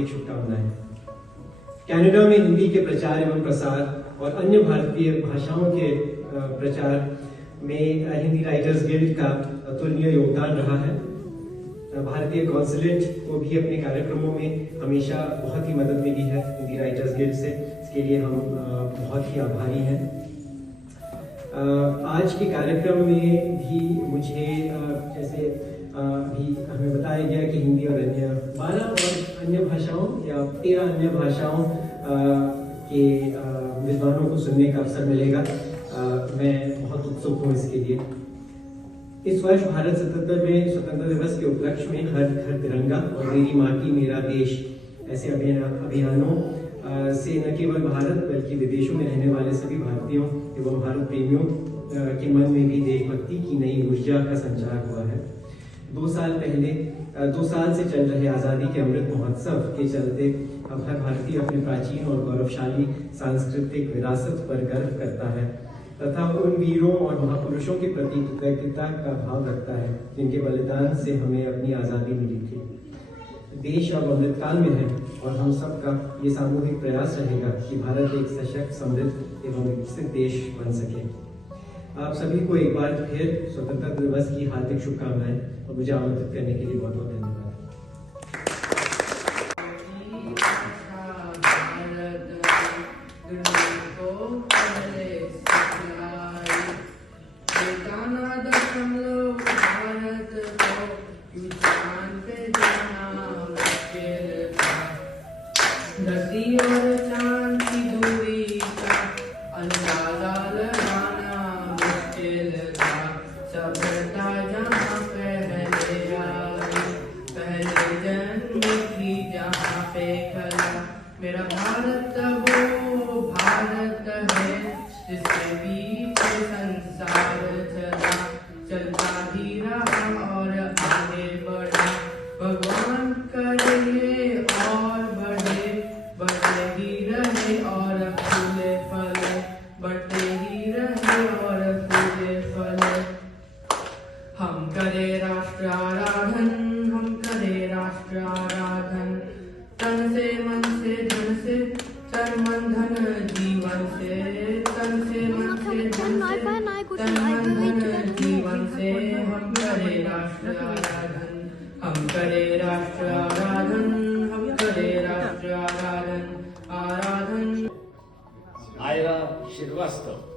हार्दिक शुभकामनाएं। कनाडा में हिंदी के प्रचार एवं प्रसार और अन्य भारतीय भाषाओं के प्रचार में हिंदी राइटर्स गिल्ड का अतुलनीय योगदान रहा है। भारतीय कॉन्सुलेट को भी अपने कार्यक्रमों में हमेशा बहुत ही मदद मिली है हिंदी राइटर्स गिल्ड से। इसके लिए हम बहुत ही आभारी हैं। आज के कार्यक्रम में भी मुझे जैसे भी हमें बताया गया कि हिंदी और अन्य 12 और अन्य भाषाओं या 13 अन्य भाषाओं के विद्वानों को सुनने का अवसर मिलेगा। मैं बहुत उत्सुक हूँ इसके लिए। इस वर्ष भारत 77 में स्वतंत्रता दिवस के उपलक्ष्य में हर घर तिरंगा और मेरी माटी मेरा देश ऐसे अभियानों से न केवल भारत बल्कि विदेशों में रहने वाले सभी भारतीयों एवं भारत प्रेमियों के मन में भी देशभक्ति की नई ऊर्जा का संचार हुआ है। 2 साल से चल रहे आज़ादी के अमृत महोत्सव के चलते अब हर भारतीय अपने प्राचीन और गौरवशाली सांस्कृतिक विरासत पर गर्व करता है तथा उन वीरों और महापुरुषों के प्रति कृतज्ञता का भाव रखता है जिनके बलिदान से हमें अपनी आज़ादी मिली थी। देश अब अमृतकाल में है और हम सबका ये सामूहिक प्रयास रहेगा कि भारत एक सशक्त, समृद्ध एवं विकसित देश बन सके। आप सभी को एक बार फिर स्वतंत्रता दिवस की हार्दिक शुभकामनाएं और मुझे आमंत्रित करने के लिए बहुत बहुत धन्यवाद। और चांद की दूरी का अंदाजा लगाना मुश्किल था। सभ्यता जहाँ पहले आई, पहले जन्म की जहाँ पे खला। मेरा भारत वो भारत है जिसके बीच संसार चला, चलता भी रहा और आगे बढ़ा। भगवान करे और बढ़ते ही रहे और फूले फले, बढ़ते ही रहे और फूले फले। हम करे राष्ट्र आराधन, हम करे राष्ट्र आराधन, तन से मन से धन से, तन मन धन जीवन से, तन से मन से धन से, तन मन धन जीवन से। हम करे राष्ट्र आराधन, हम करे राष्ट्र आराधन, हम करे राष्ट्र आराधन, आराधन। आयरा श्रीवास्तव।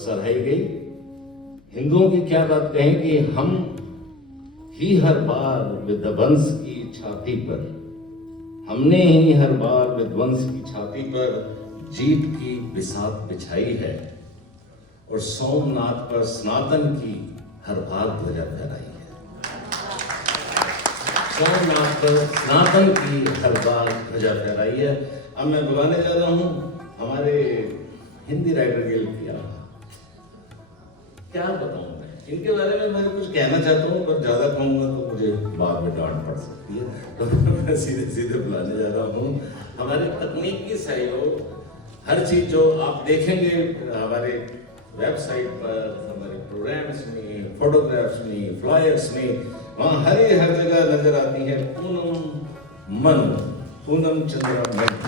सराही गई। हिंदुओं की क्या बात कहें कि हम ही हर बार विध्वंस की छाती पर, हमने ही हर बार विध्वंस की छाती पर जीत की बिसात बिछाई है और सोमनाथ पर सनातन की हर बार ध्वजा फहराई है। सोमनाथ पर सनातन की हर बार ध्वजा फहराई है। अब मैं बुलाने जा रहा हूं हमारे हिंदी राइटर गिल्ड किया। क्या बताऊं मैं इनके बारे में, मैं कुछ कहना चाहता हूं पर ज्यादा कहूंगा तो मुझे बाद में डांट पड़ सकती है, तो मैं सीधे सीधे बुलाने जा रहा हूं हमारे तकनीकी सहयोग। हर चीज जो आप देखेंगे हमारे वेबसाइट पर, हमारे प्रोग्राम्स में, फोटोग्राफ्स में, फ्लायर्स में, वहाँ हर जगह नजर आती है पूनम मनु, पूनम चंद्रा मनु।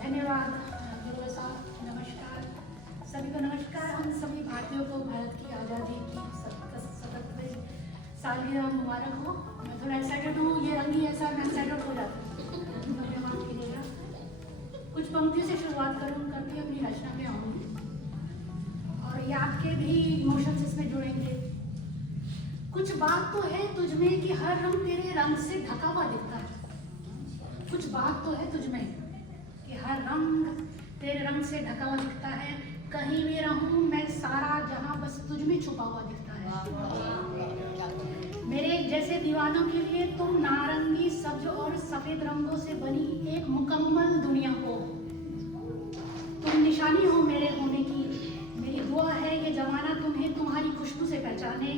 धन्यवाद गुरु साहब, नमस्कार सभी को। नमस्कार हम सभी भारतीयों को भारत की आज़ादी की 77वीं सालगिरह मुबारक हो। मैं थोड़ा एक्साइटेड हूँ, ये रंग ही ऐसा मैं एक्साइटेड हो जाती हूँ, धन्यवाद कीजिएगा। कुछ पंक्तियों से शुरुआत करती अपनी रचना में आऊँगी और ये आपके भी इमोशंस इसमें जुड़ेंगे। कुछ बात तो है तुझमें कि हर रंग तेरे रंग से ढका हुआ दिखता है। कुछ बात तो है तुझमें कि हर रंग तेरे रंग से ढका हुआ दिखता है। कहीं भी रहूं मैं सारा जहां बस तुझ में छुपा हुआ दिखता है। मेरे जैसे दीवानों के लिए तुम नारंगी, सब्ज और सफेद रंगों से बनी एक मुकम्मल दुनिया हो। तुम निशानी हो मेरे होने की। मेरी दुआ है ये जमाना तुम्हें तुम्हारी खुशबू से पहचाने।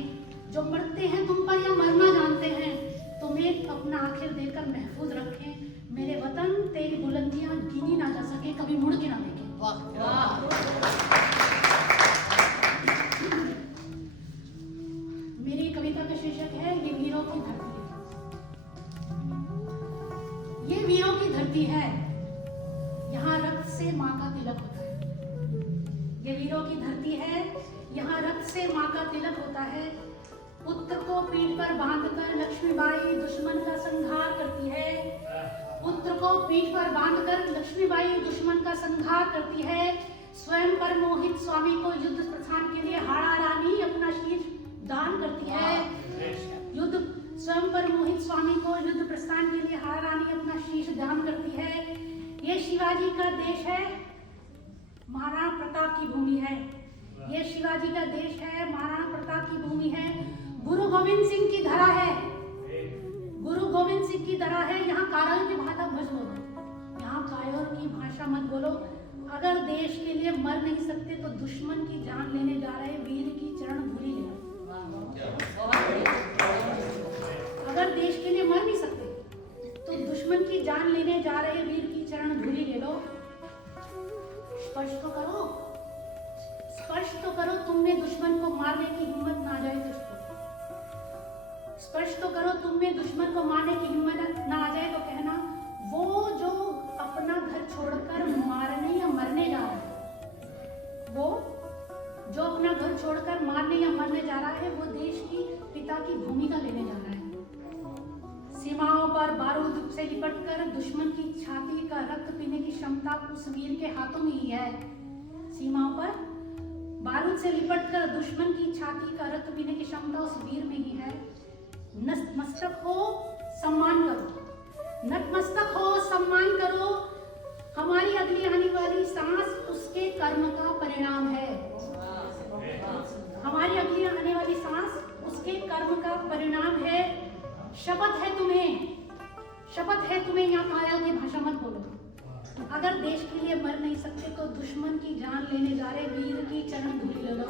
जो मरते हैं तुम पर या मरना जानते हैं, तुम्हें अपना आखिर देकर महफूज रखें। मेरे वतन तेरी बुलंदियां गिनी ना जा सके, कभी मुड़ के ना देखें। मेरी कविता का शीर्षक है ये वीरों की धरती। ये वीरों की धरती है, यहाँ रक्त से माँ का तिलक होता है। ये वीरों की धरती है, यहाँ रक्त से माँ का तिलक होता है। पुत्र को पीठ पर बांधकर लक्ष्मीबाई दुश्मन का संहार करती है। पुत्र को पीठ पर बांधकर लक्ष्मीबाई दुश्मन का संहार करती है। स्वयं पर मोहित स्वामी को युद्ध प्रस्थान के लिए हाड़ा रानी अपना शीश दान करती है। स्वयं पर मोहित स्वामी को युद्ध प्रस्थान के लिए हाड़ा रानी अपना शीश दान करती है। ये शिवाजी का देश है, महाराणा प्रताप की भूमि है। ये शिवाजी का देश है, महाराणा प्रताप की भूमि है। गुरु गोविंद सिंह की धरा है, गुरु गोविंद सिंह की धरा है। यहाँ कायल की भाषा मत बोलो, यहाँ कायर की भाषा मत बोलो। अगर देश के लिए मर नहीं सकते तो दुश्मन की जान लेने जा रहे वीर की चरण धूलि ले लो। अगर देश के लिए मर नहीं सकते तो दुश्मन की जान लेने जा रहे वीर की चरण धूलि ले लो। स्पर्श तो करो, स्पर्श तो करो, तुमने दुश्मन को मारने की हिम्मत ना जाए तुझको। स्पर्श तो करो, तुमने दुश्मन को मारने की हिम्मत ना आ जाए तो कहना वो जो अपना घर छोड़कर मारने या मरने जा रहा है, वो जो अपना घर छोड़कर मारने या मरने जा रहा है, वो देश की पिता की भूमिका लेने जा रहा है। सीमाओं पर बारूद से लिपटकर दुश्मन की छाती का रक्त पीने की क्षमता उस वीर के हाथों में ही है। सीमाओं पर बारूद से लिपटकर दुश्मन की छाती का रक्त पीने की क्षमता उस वीर में ही है। नतमस्तक हो, सम्मान करो, नतमस्तक हो, सम्मान करो। हमारी अगली आने वाली सांस उसके कर्म का परिणाम है। हमारी अगली आने वाली सांस उसके कर्म का परिणाम है। शपथ है तुम्हें, शपथ है तुम्हें, यहाँ कायल की भाषा मत बोलो। अगर देश के लिए मर नहीं सकते तो दुश्मन की जान लेने जा रहे वीर की चरण धूलि ले लो।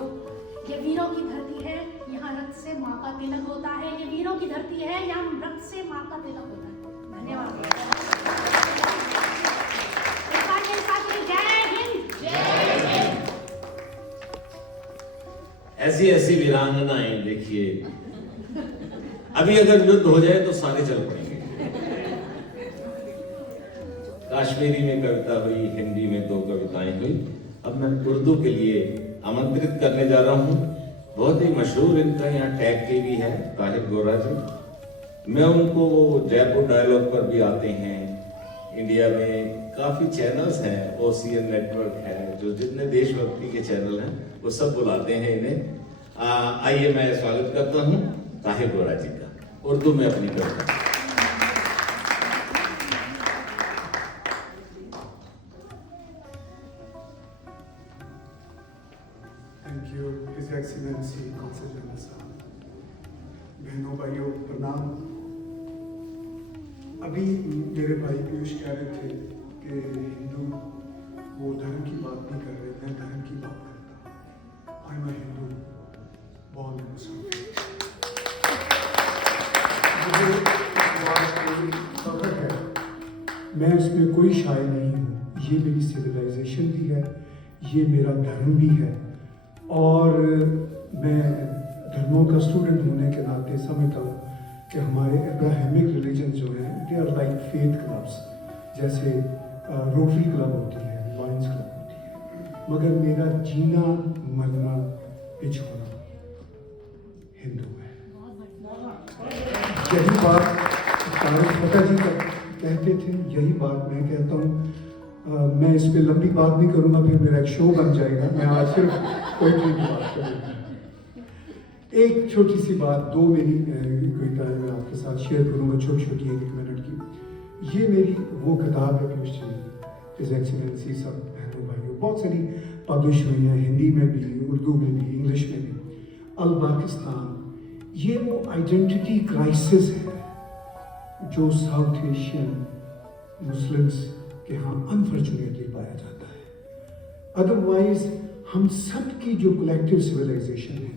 ये वीरों की धरती है, यहाँ रक्त से माँ का तिलक होता है। ये वीरों की धरती है, यहाँ रक्त से माँ का तिलक होता है। धन्यवाद। जय हिंद, जय हिंद। ऐसी ऐसी वीरांगनाएं देखिए, अभी अगर युद्ध हो जाए तो सारे चल पड़ेंगे। कश्मीरी में कविता हुई, हिंदी में 2 कविताएं हुई। अब मैं उर्दू के लिए आमंत्रित करने जा रहा हूं। बहुत ही मशहूर इनका यहाँ टैग के भी है, ताहिर गोरा जी। मैं उनको जयपुर डायलॉग पर भी आते हैं, इंडिया में काफ़ी चैनल्स हैं, OCN नेटवर्क है, जो जितने देशभक्ति के चैनल हैं वो सब बुलाते हैं इन्हें। आइए मैं स्वागत करता हूँ ताहिर गोरा जी का, उर्दू में अपनी कविता। Thank you his excellency consul general साहब। बहनों भाइयों प्रणाम। अभी मेरे भाई पीयूष कह रहे थे कि हिंदू वो धर्म की बात नहीं कर रहे, मैं धर्म की बात करता हूँ। I am a Hindu born in मुसलमान। मुझे इस बात की फख्र है, मैं इसमें कोई शायर नहीं हूँ। ये मेरी सिविलाइजेशन भी है, ये मेरा धर्म भी है, और मैं धर्मों का स्टूडेंट होने के नाते समझता हूँ कि हमारे अब्राहमिक रिलीजन जो हैं they are like faith clubs, जैसे रोटरी क्लब होती है, लॉयंस क्लब होती है, मगर मेरा जीना मरना पिछोना हिंदू है। यही बात तारक फटा जी का कहते थे, यही बात मैं कहता हूँ। मैं इस पे लंबी बात नहीं करूँगा, फिर मेरा एक शो बन जाएगा। मैं आज सिर्फ पोइट्री की बात करूँगा। एक छोटी सी बात, दो मेरी कविताएं मैं आपके साथ शेयर करूँगा, छोटी छोटी 1 मिनट की। ये मेरी वो किताब है पीयूष जी, हिज एक्सीलेंसी, सब बहनों भाइयों, बहुत सारी पब्लिश हुई हैं, हिंदी में भी, उर्दू में भी, इंग्लिश में भी। अल पाकिस्तान, ये वो आइडेंटिटी क्राइसिस है जो साउथ एशियन मुस्लिम्स के यहाँ अनफॉर्चुनेटली पाया जाता है। अदरवाइज हम सब की जो कलेक्टिव सिविलाइजेशन है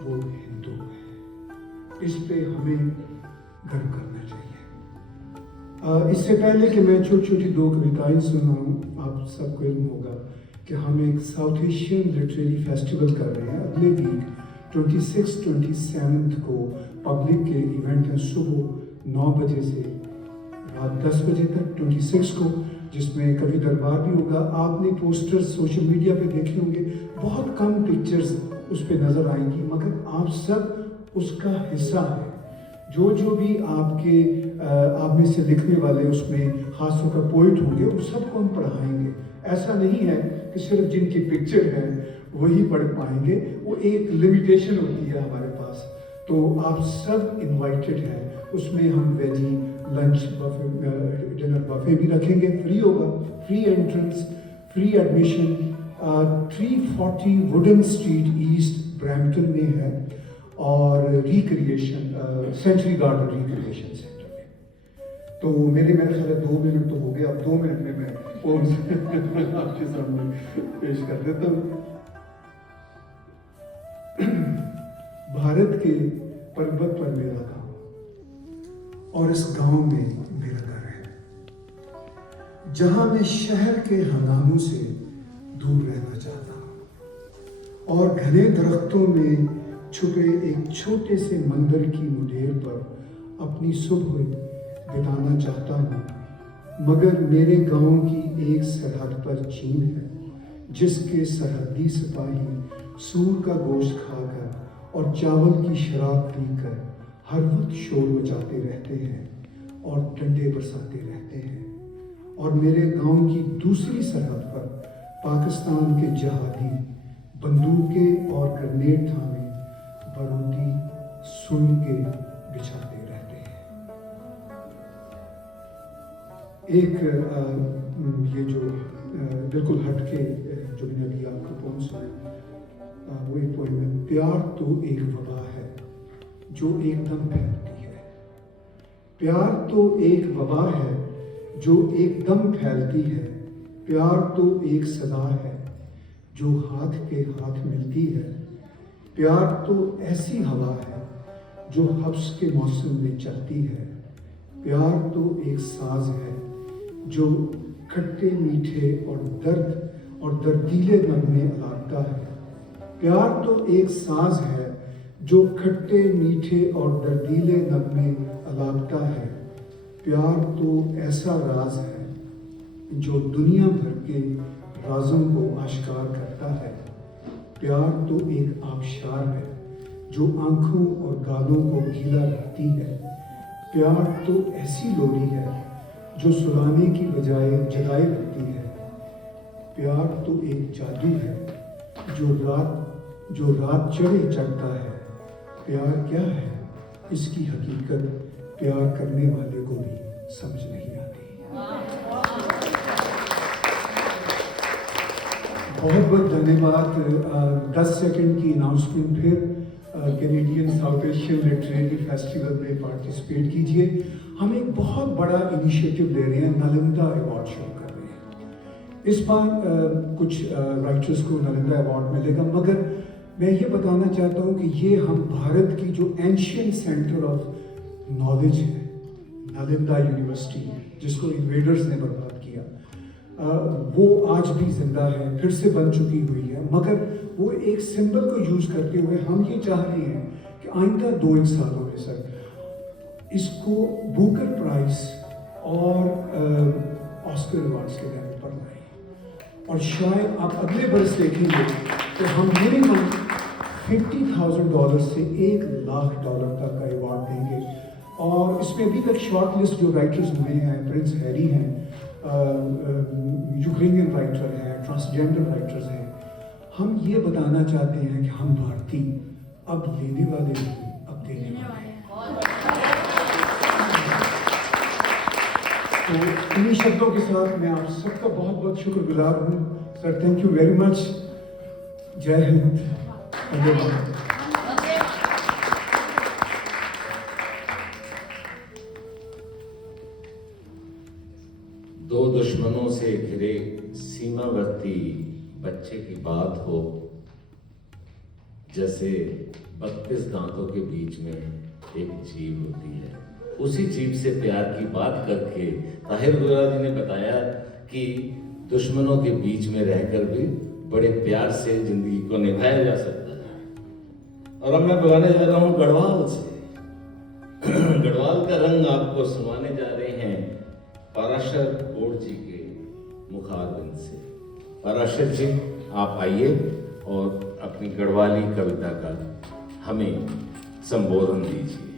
वो हिंदू है। इस पे हमें गर्व करना चाहिए। इससे पहले कि मैं छोटी छोटी 2 कविताएं सुनाऊं, आप सबको इल्म होगा कि हम एक साउथ एशियन लिटरेरी फेस्टिवल कर रहे हैं अगले वीक 26-27 को। पब्लिक के इवेंट हैं सुबह 9 बजे से रात 10 बजे तक 26 को, जिसमें कवि दरबार भी होगा। आपने पोस्टर्स सोशल मीडिया पे देखे होंगे, बहुत कम पिक्चर्स उस पर नज़र आएंगी, मगर आप सब उसका हिस्सा है। जो जो भी आप में से लिखने वाले उसमें खासतौर पर पोइट होंगे, उन सबको हम पढ़ाएंगे। ऐसा नहीं है कि सिर्फ जिनकी पिक्चर है वही पढ़ पाएंगे, वो एक लिमिटेशन होती है हमारे पास। तो आप सब इनवाइटेड हैं। उसमें हम veggie lunch buffet, dinner buffet भी रखेंगे, फ्री होगा, free entrance, free admission. 340 Wooden Street East Brampton में है, और recreation Century Garden Recreation Centre में। तो मेरे ख्याल है 2 मिनट तो हो गए, अब 2 मिनट में मैं पोएम्स आपके सामने पेश कर देता हूँ। भारत के पर्वत पर मेरा गांव, और इस गांव में मेरा घर है, जहां मैं शहर के हंगामों से दूर रहना चाहता हूं, और घने दरख्तों में छुपे एक छोटे से मंदिर की मुंडेर पर अपनी सुबह बिताना चाहता हूं। मगर मेरे गांव की एक सरहद पर चीन है, जिसके सरहदी सिपाही सूर का गोश्त खाकर और चावल की शराब पीकर हर वक्त शोर मचाते रहते हैं और डंडे बरसाते रहते हैं। और मेरे गांव की दूसरी सरहद पर पाकिस्तान के जहादी बंदूकें और ग्रेनेड थामे बारूदी सुन के बिछाते रहते हैं। एक ये जो बिल्कुल हटके जो मैंने अभी आपको पोम सुनाई, वो एक पोएम है। प्यार तो एक वबा है जो एकदम फैलती है। प्यार तो एक वबा है जो एकदम फैलती है। प्यार तो एक सदा है जो हाथ के हाथ मिलती है। प्यार तो ऐसी हवा है जो हब्स के मौसम में चलती है। प्यार तो एक साज है जो खट्टे मीठे और दर्दीले नगमे अलापता है। प्यार तो एक साज है जो खट्टे मीठे और दर्दीले नगमे अलापता है। प्यार तो ऐसा राज है जो दुनिया भर के राजों को आश्कार करता है। प्यार तो एक आबशार है जो आंखों और गालों को गीला रखती है। प्यार तो ऐसी लोरी है जो सुलाने की बजाय जगाए रखती है। प्यार तो एक जादू है जो रात चढ़े चढ़ता है। प्यार क्या है, इसकी हकीकत प्यार करने वाले को भी समझ नहीं आती। बहुत बहुत धन्यवाद। 10 सेकंड की अनाउंसमेंट फिर Canadian south Asian literary festival में पार्टिसिपेट कीजिए। हम एक बहुत बड़ा इनिशिएटिव ले रहे हैं, नालंदा अवार्ड शुरू कर रहे हैं। इस बार कुछ राइटर्स को नालंदा अवार्ड मिलेगा, मगर मैं ये बताना चाहता हूँ कि ये हम भारत की जो एंशियंट सेंटर ऑफ नॉलेज है, नालंदा यूनिवर्सिटी, जिसको इन्वेडर्स ने बर्बाद किया, वो आज भी जिंदा है, फिर से बन चुकी हुई है। मगर वो एक सिंबल को यूज करते हुए हम ये चाह रहे हैं कि आइंदा 2-1 सालों में सर इसको बुकर प्राइज और ऑस्कर अवार्ड्स के लेवल पर लाएं। और शायद आप अगले बरस देखेंगे तो हम मिनिमम $50,000 से $1,00,000 तक का अवार्ड देंगे। और इसमें अभी तक शॉर्ट लिस्ट जो राइटर्स हुए हैं, प्रिंस हैरी हैं, यूक्रेनियन राइटर हैं, ट्रांसजेंडर राइटर्स हैं। हम ये बताना चाहते हैं कि हम भारतीय अब लेने वाले नहीं, अब देने वाले हैं। तो इन्हीं शब्दों के साथ मैं आप सबका बहुत बहुत शुक्रगुजार हूँ sir. Thank you very much. जय हिंद, धन्यवाद। दो दुश्मनों से घिरे सीमावर्ती बच्चे की बात हो, जैसे 32 दांतों के बीच में एक जीव होती है। उसी जीव से प्यार की बात करके ताहिर गोरा जी ने बताया कि दुश्मनों के बीच में रहकर भी बड़े प्यार से जिंदगी को निभाया जा सकता है। और अब मैं बुलाने जा रहा हूं गढ़वाल से। गढ़वाल का रंग आपको सुनाने जा रहे हैं पराशर कोट जी के मुखारबिंद से। पराशर जी, आप आइए और अपनी गढ़वाली कविता का हमें संबोधन दीजिए।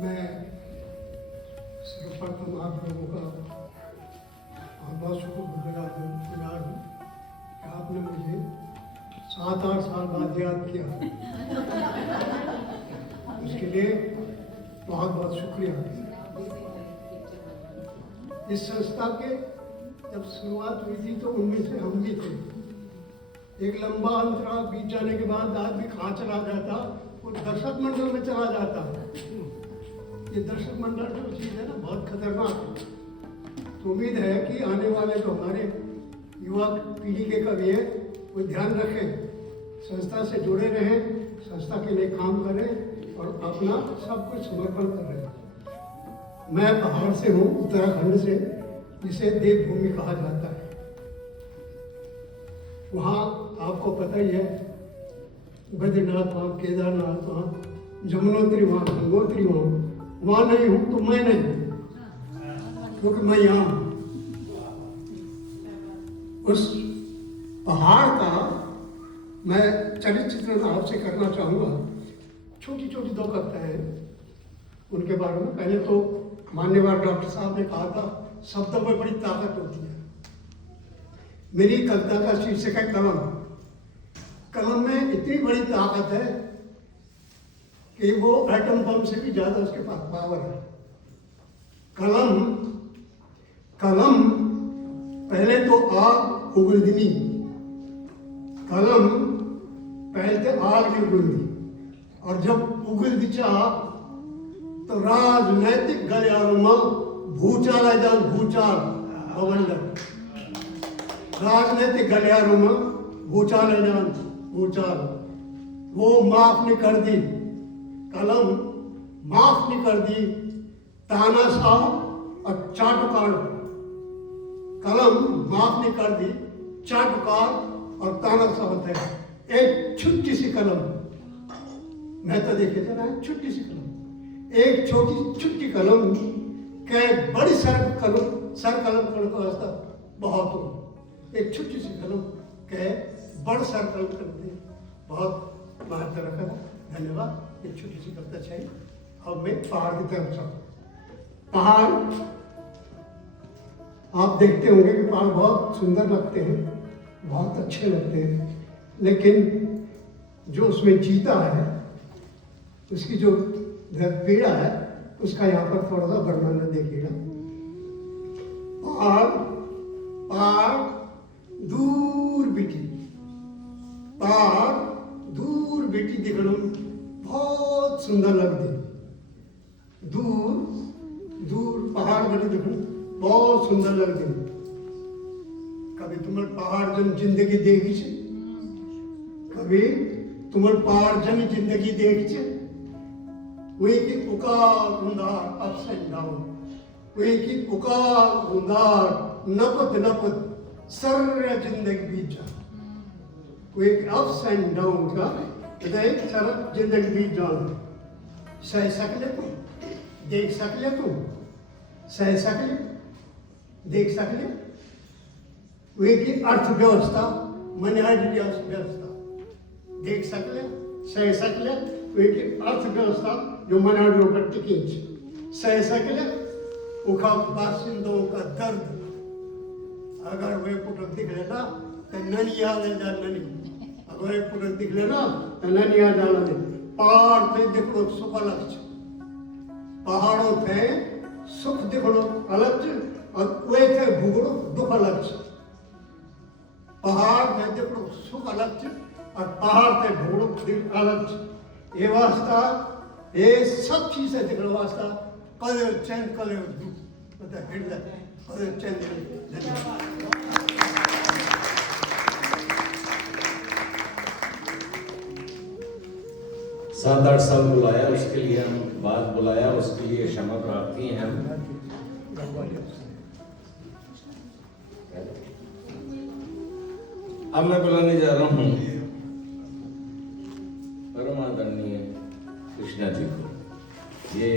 मैं सर्वप्रथम आप लोगों का बहुत शुक्रगुजार हूँ कि आपने मुझे 7-8 साल बाद याद किया। उसके लिए बहुत बहुत शुक्रिया। इस संस्था के जब शुरुआत हुई थी तो उनमें से हम भी थे। एक लंबा अंतराल बीत जाने के बाद आदमी कहाँ चला जाता, वो दर्शक मंडल में चला जाता। ये दर्शक मंडल जो चीज़ है ना, बहुत खतरनाक है। तो उम्मीद है कि आने वाले जो हमारे युवा पीढ़ी के कवि हैं वो ध्यान रखें, संस्था से जुड़े रहें, संस्था के लिए काम करें और अपना सब कुछ समर्पण करें। मैं बाहर से हूँ, उत्तराखंड से, जिसे देवभूमि कहा जाता है। वहाँ आपको पता ही है, बद्रीनाथ वहाँ, केदारनाथ वहाँ, जमुनोत्री वहाँ, गंगोत्री वहाँ नहीं हूँ तो मैं नहीं हूँ, क्योंकि मैं यहाँ हूँ। उस पहाड़ का मैं चरित्र आपसे करना चाहूँगा। छोटी छोटी 2 कविताएं हैं, उनके बारे में। पहले तो मान्यवर डॉक्टर साहब ने कहा था, शब्दों में बड़ी ताकत होती है। मेरी कविता का शीर्षक है कलम। कलम में इतनी बड़ी ताकत है कि वो एटम बम से भी ज्यादा उसके पास पावर है। कलम पहले तो आग उगलदिनी, कलम पहले आग नहीं उगलदी, और जब उगल दिचा तो राजनैतिक गलियारों भूचाल है, जान भूचाल बवंडर, राजनैतिक गलियारों में भूचाल है, जान भूचाल। वो माफ नहीं कर दी, कलम माफ नहीं कर दी तानाशाह और चाटुकार। कलम माफ नहीं कर दी चाटुकार और तानाशाह है। एक छोटी सी कलम, मैं तो देखे थे ना, छोटी सी कलम, एक छोटी कलम के बड़ी सर कलम करने का वास्ता बहुत हो। एक छोटी सी कलम के बड़ सर कलम करते बहुत महत्व रखा था। धन्यवाद। एक छोटी सी कविता चाहिए। अब मैं पहाड़ की तरफ चलूं। पहाड़, आप देखते होंगे कि पहाड़ बहुत सुंदर लगते हैं, बहुत अच्छे लगते हैं, लेकिन जो उसमें जीता है, उसकी जो पीड़ा है, उसका यहाँ पर थोड़ा सा वर्णन देखिएगा। पहाड़ पहाड़ दूर बेटी, पहाड़ दूर बेटी देखो बहुत सुंदर लगती। दूर दूर पहाड़ बने देखो बहुत सुंदर लगती। कभी तुम्हारे पहाड़ जन जिंदगी देखी छे? कभी तुम्हारे पहाड़ जन जिंदगी देखी छे? वे की उकार उंदार अप्स एंड डाउन, वे की उकार उंदार नपत नपत सर्र जिंदगी बीत जा। वे की अप्स एंड डाउन का एक सरल जिंदगी बीत जान। सह सकले तुम, देख सकले तुम, सह सकले, देख सकले। वे की अर्थव्यवस्था मनियारी व्यवस्था देख सकले, सह सकले। वे की अर्थव्यवस्था जो मनियारी ऊपर टिकी सह सकले। उखा बासिंदों का दर्द अगर वे पुटक दिख लेना तो ननी याद है जा ननी, अगर वे पुटक दिख लेना तो ननी याद जाना दे। पहाड़ थे देखो सुख अलग छ, पहाड़ों थे सुख देखो अलग छ, और वे थे भूगोल दुख अलग छ। पहाड़ थे देखो सुख अलग छ, और पहाड़ थे भूगोल अलग छ। ये वास्ता ये सब चीजें देखो वास्ता कले चैन कले दुख मतलब हृदय कले चैन। सात आठ साल बुलाया, उसके लिए हम बाद बुलाया, उसके लिए क्षमा प्रार्थी हैं हम। अब मैं बुलाने जा रहा हूँ परम आदरणीय कृष्णा जी को। ये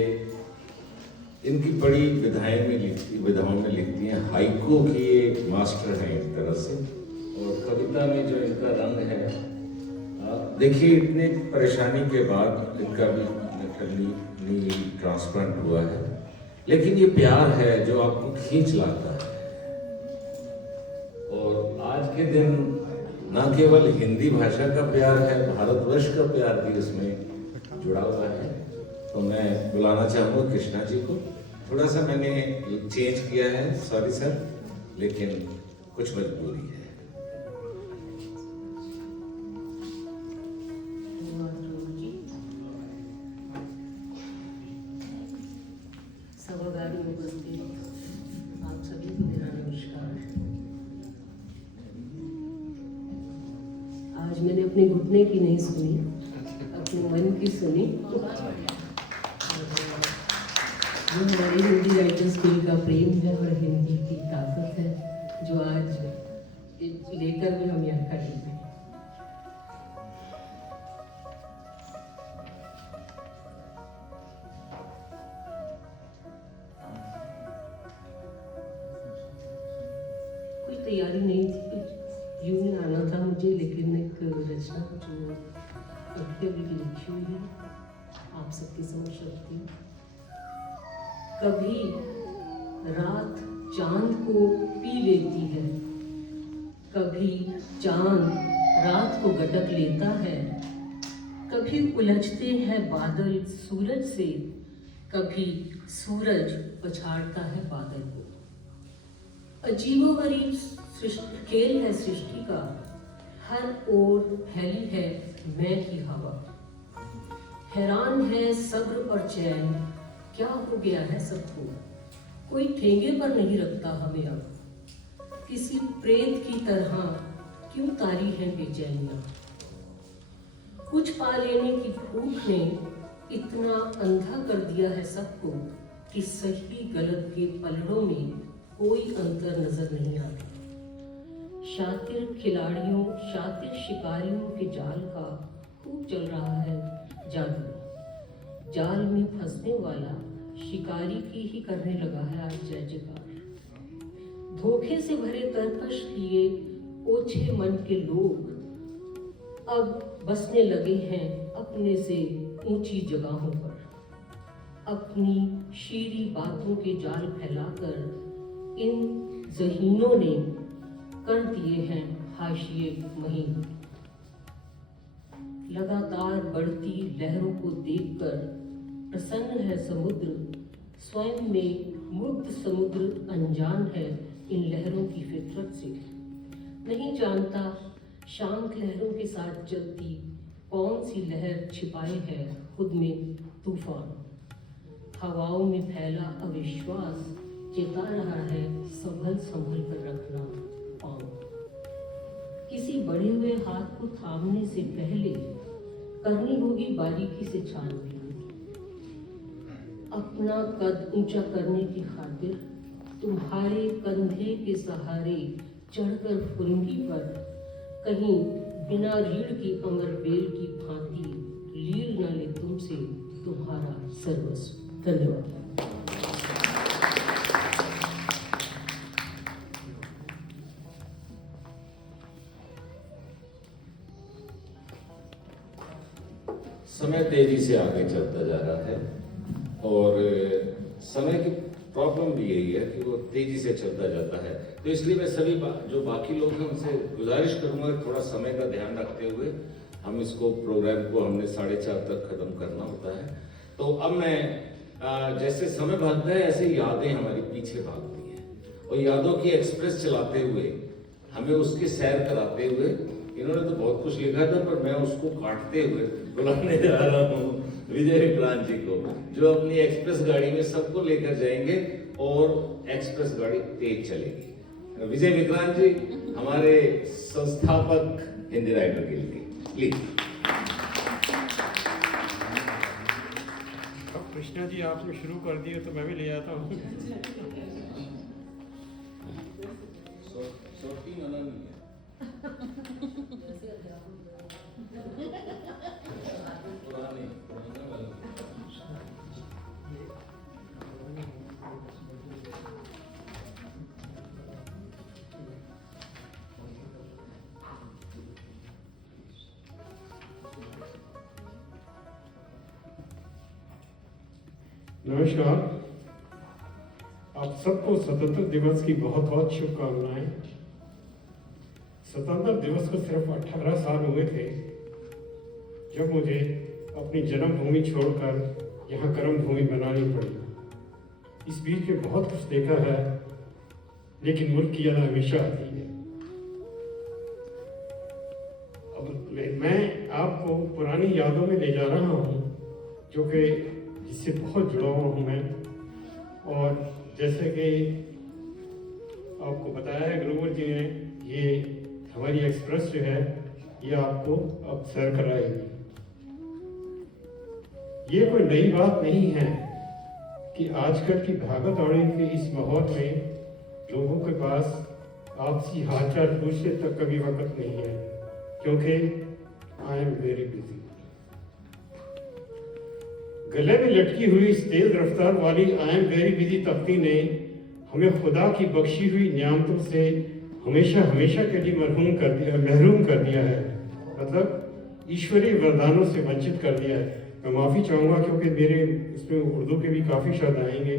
इनकी बड़ी विधाओं में लिखती हैं। हाइको की ये मास्टर हैं एक तरह से, और कविता में जो इनका रंग है, देखिए इतने परेशानी के बाद इनका भी नी ट्रांसप्लांट हुआ है, लेकिन ये प्यार है जो आपको खींच लाता है। और आज के दिन न केवल हिंदी भाषा का प्यार है, भारतवर्ष का प्यार भी इसमें जुड़ा हुआ है। तो मैं बुलाना चाहूँगा कृष्णा जी को। थोड़ा सा मैंने चेंज किया है, सॉरी सर, लेकिन कुछ मजबूरी है। सभागार में उपस्थित आप सभी को मेरा नमस्कार। आज मैंने अपने घुटने की नहीं सुनी, अपने मन की सुनी। जो हमारी हिंदी राइटर्स गिल्ड का प्रेम है और हिंदी की ताकत है, जो आज लेकर भी हम यहाँ खड़े हैं। कोई तैयारी नहीं थी, यूं ही आना था मुझे, लेकिन एक रचना जो अभी लिखी हुई है आप सबके समक्ष रखती हूँ। कभी रात चांद को पी लेती है, कभी चांद रात को गटक लेता है, कभी उलझते हैं बादल सूरज से, कभी सूरज पछाड़ता है बादल को। अजीबोगरीब खेल है सृष्टि का, हर ओर फैली है मैं की हवा। हैरान है सब्र और चैन, क्या हो गया है सबको, कोई ठेंगे पर नहीं रखता हमें अब। किसी प्रेत की तरह क्यों तारी है बेचैनियां। कुछ पा लेने की भूख ने इतना अंधा कर दिया है सबको कि सही गलत के पलड़ों में कोई अंतर नजर नहीं आता। शातिर खिलाड़ियों, शातिर शिकारियों के जाल का खूब चल रहा है जादू। जाल में फंसने वाला शिकारी की ही करने लगा है आज जय जयकार। धोखे से भरे तरकश लिए ओछे मन के लोग अब बसने लगे हैं अपने से ऊंची जगहों पर। अपनी शीरी बातों के जाल फैलाकर इन ज़हीनों ने कर दिए हैं हाशिए महीन। लगातार बढ़ती लहरों को देखकर प्रसन्न है समुद्र, स्वयं में मुग्ध समुद्र अनजान है इन लहरों की फितरत से। नहीं जानता शांत लहरों के साथ चलती कौन सी लहर छिपाए है खुद में तूफान। हवाओं में फैला अविश्वास चेता रहा है संभल संभल कर रखना पाँव। किसी बढ़े हुए हाथ को थामने से पहले करनी होगी बारीकी से छानबीन। अपना कद ऊंचा करने की खातिर तुम्हारे कंधे के सहारे चढ़कर फुरंगी पर कहीं बिना रीढ़ की अमर बेल की भांति लील न ले तुमसे तुम्हारा सर्वस्व। धन्यवाद। समय तेजी से आगे चलता जा रहा है और समय की प्रॉब्लम भी यही है कि वो तेजी से चलता जाता है। तो इसलिए मैं सभी जो बाकी लोग हैं उनसे गुजारिश करूंगा थोड़ा समय का ध्यान रखते हुए हम इसको प्रोग्राम को हमने 4:30 तक खत्म करना होता है। तो अब मैं जैसे समय भागता है ऐसे यादें हमारी पीछे भागती हैं और यादों की एक्सप्रेस चलाते हुए हमें उसके सैर कराते हुए इन्होंने तो बहुत कुछ लिखा था पर मैं उसको काटते हुए बुलाने जा रहा हूँ विजय विक्रांत जी को, जो अपनी एक्सप्रेस गाड़ी में सबको लेकर जाएंगे और एक्सप्रेस गाड़ी तेज चलेगी। विजय विक्रांत जी हमारे संस्थापक हिंदी राइटर के लिए प्लीज। कृष्णा जी आपने शुरू कर दिए तो मैं भी ले आता हूँ। नमस्कार, आप सबको स्वतंत्र दिवस की बहुत बहुत शुभकामनाएं। स्वतंत्र दिवस को सिर्फ 18 साल हुए थे जब मुझे अपनी जन्मभूमि छोड़कर यहाँ कर्मभूमि बनानी पड़ी। इस बीच में बहुत कुछ देखा है लेकिन मुल्क की याद हमेशा आती है। अब मैं आपको पुरानी यादों में ले जा रहा हूँ जो कि जिससे बहुत जुड़ा हुआ हूँ मैं। और जैसे कि आपको बताया है ग्रोवर जी ने, ये हमारी एक्सप्रेस जो है ये आपको अब सैर कराएगी। ये कोई नई बात नहीं है कि आजकल की भागा दौड़ी के इस माहौल में लोगों के पास आपसी हालचाल पूछने तक कभी वक्त नहीं है, क्योंकि आई एम वेरी बिजी। गले में लटकी हुई इस तेज रफ्तार वाली आई एम वेरी बिजी तख्ती ने हमें खुदा की बख्शी हुई नियामतों से हमेशा हमेशा के लिए महरूम कर दिया है, मतलब ईश्वरीय वरदानों से वंचित कर दिया है। मैं माफ़ी चाहूँगा क्योंकि मेरे इसमें उर्दू के भी काफ़ी शब्द आएंगे।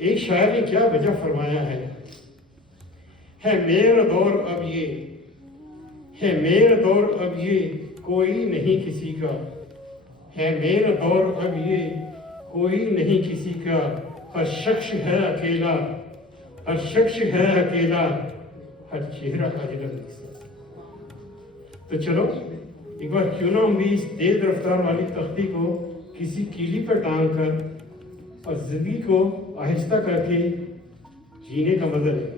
एक शायर ने क्या वजह फरमाया है मेरा दौर अब ये, है मेरा दौर अब ये कोई नहीं किसी का, है मेरा दौर अब ये कोई नहीं किसी का, हर शख्स है अकेला, हर शख्स है अकेला, हर चेहरा अजनबी सा। तो चलो एक बार क्यों ना हम भी इस तेज रफ्तार वाली तख्ती को किसी कीली पर टांग कर और जिंदगी को आहिस्ता करके जीने का मजा लें।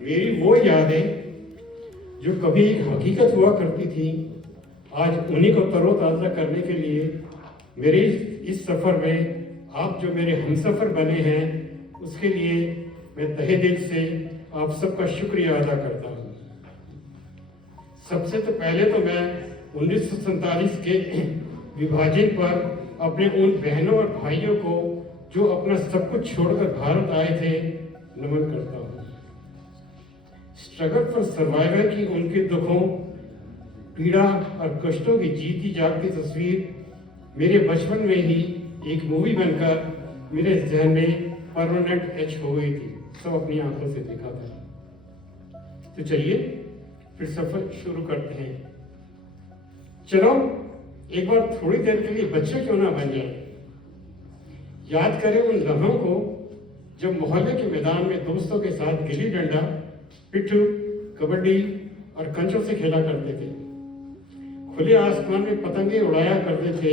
मेरी वो यादें जो कभी एक हकीकत हुआ करती थी, आज उन्हीं को तरोताज़ा करने के लिए मेरे इस सफ़र में आप जो मेरे हमसफ़र बने हैं उसके लिए मैं तहे दिल से आप सबका शुक्रिया अदा करता हूँ। सबसे तो पहले तो मैं 1947 के विभाजन पर अपने उन बहनों और भाइयों को जो अपना सब कुछ छोड़कर भारत आए थे नमन करता हूँ। स्ट्रगल फॉर सर्वाइवल की उनके दुखों, पीड़ा और कष्टों की जीती जागती तस्वीर मेरे बचपन में ही एक मूवी बनकर मेरे जहन में परमानेंट एच हो गई थी। सब अपनी आंखों से देखा था। तो चलिए फिर सफर शुरू करते हैं। चलो एक बार थोड़ी देर के लिए बच्चे क्यों ना बन जाए। याद करें उन लम्हों को जब मोहल्ले के मैदान में दोस्तों के साथ गिल्ली डंडा, पिट्ठू, कबड्डी और कंचों से खेला करते थे। खुले आसमान में पतंगे उड़ाया करते थे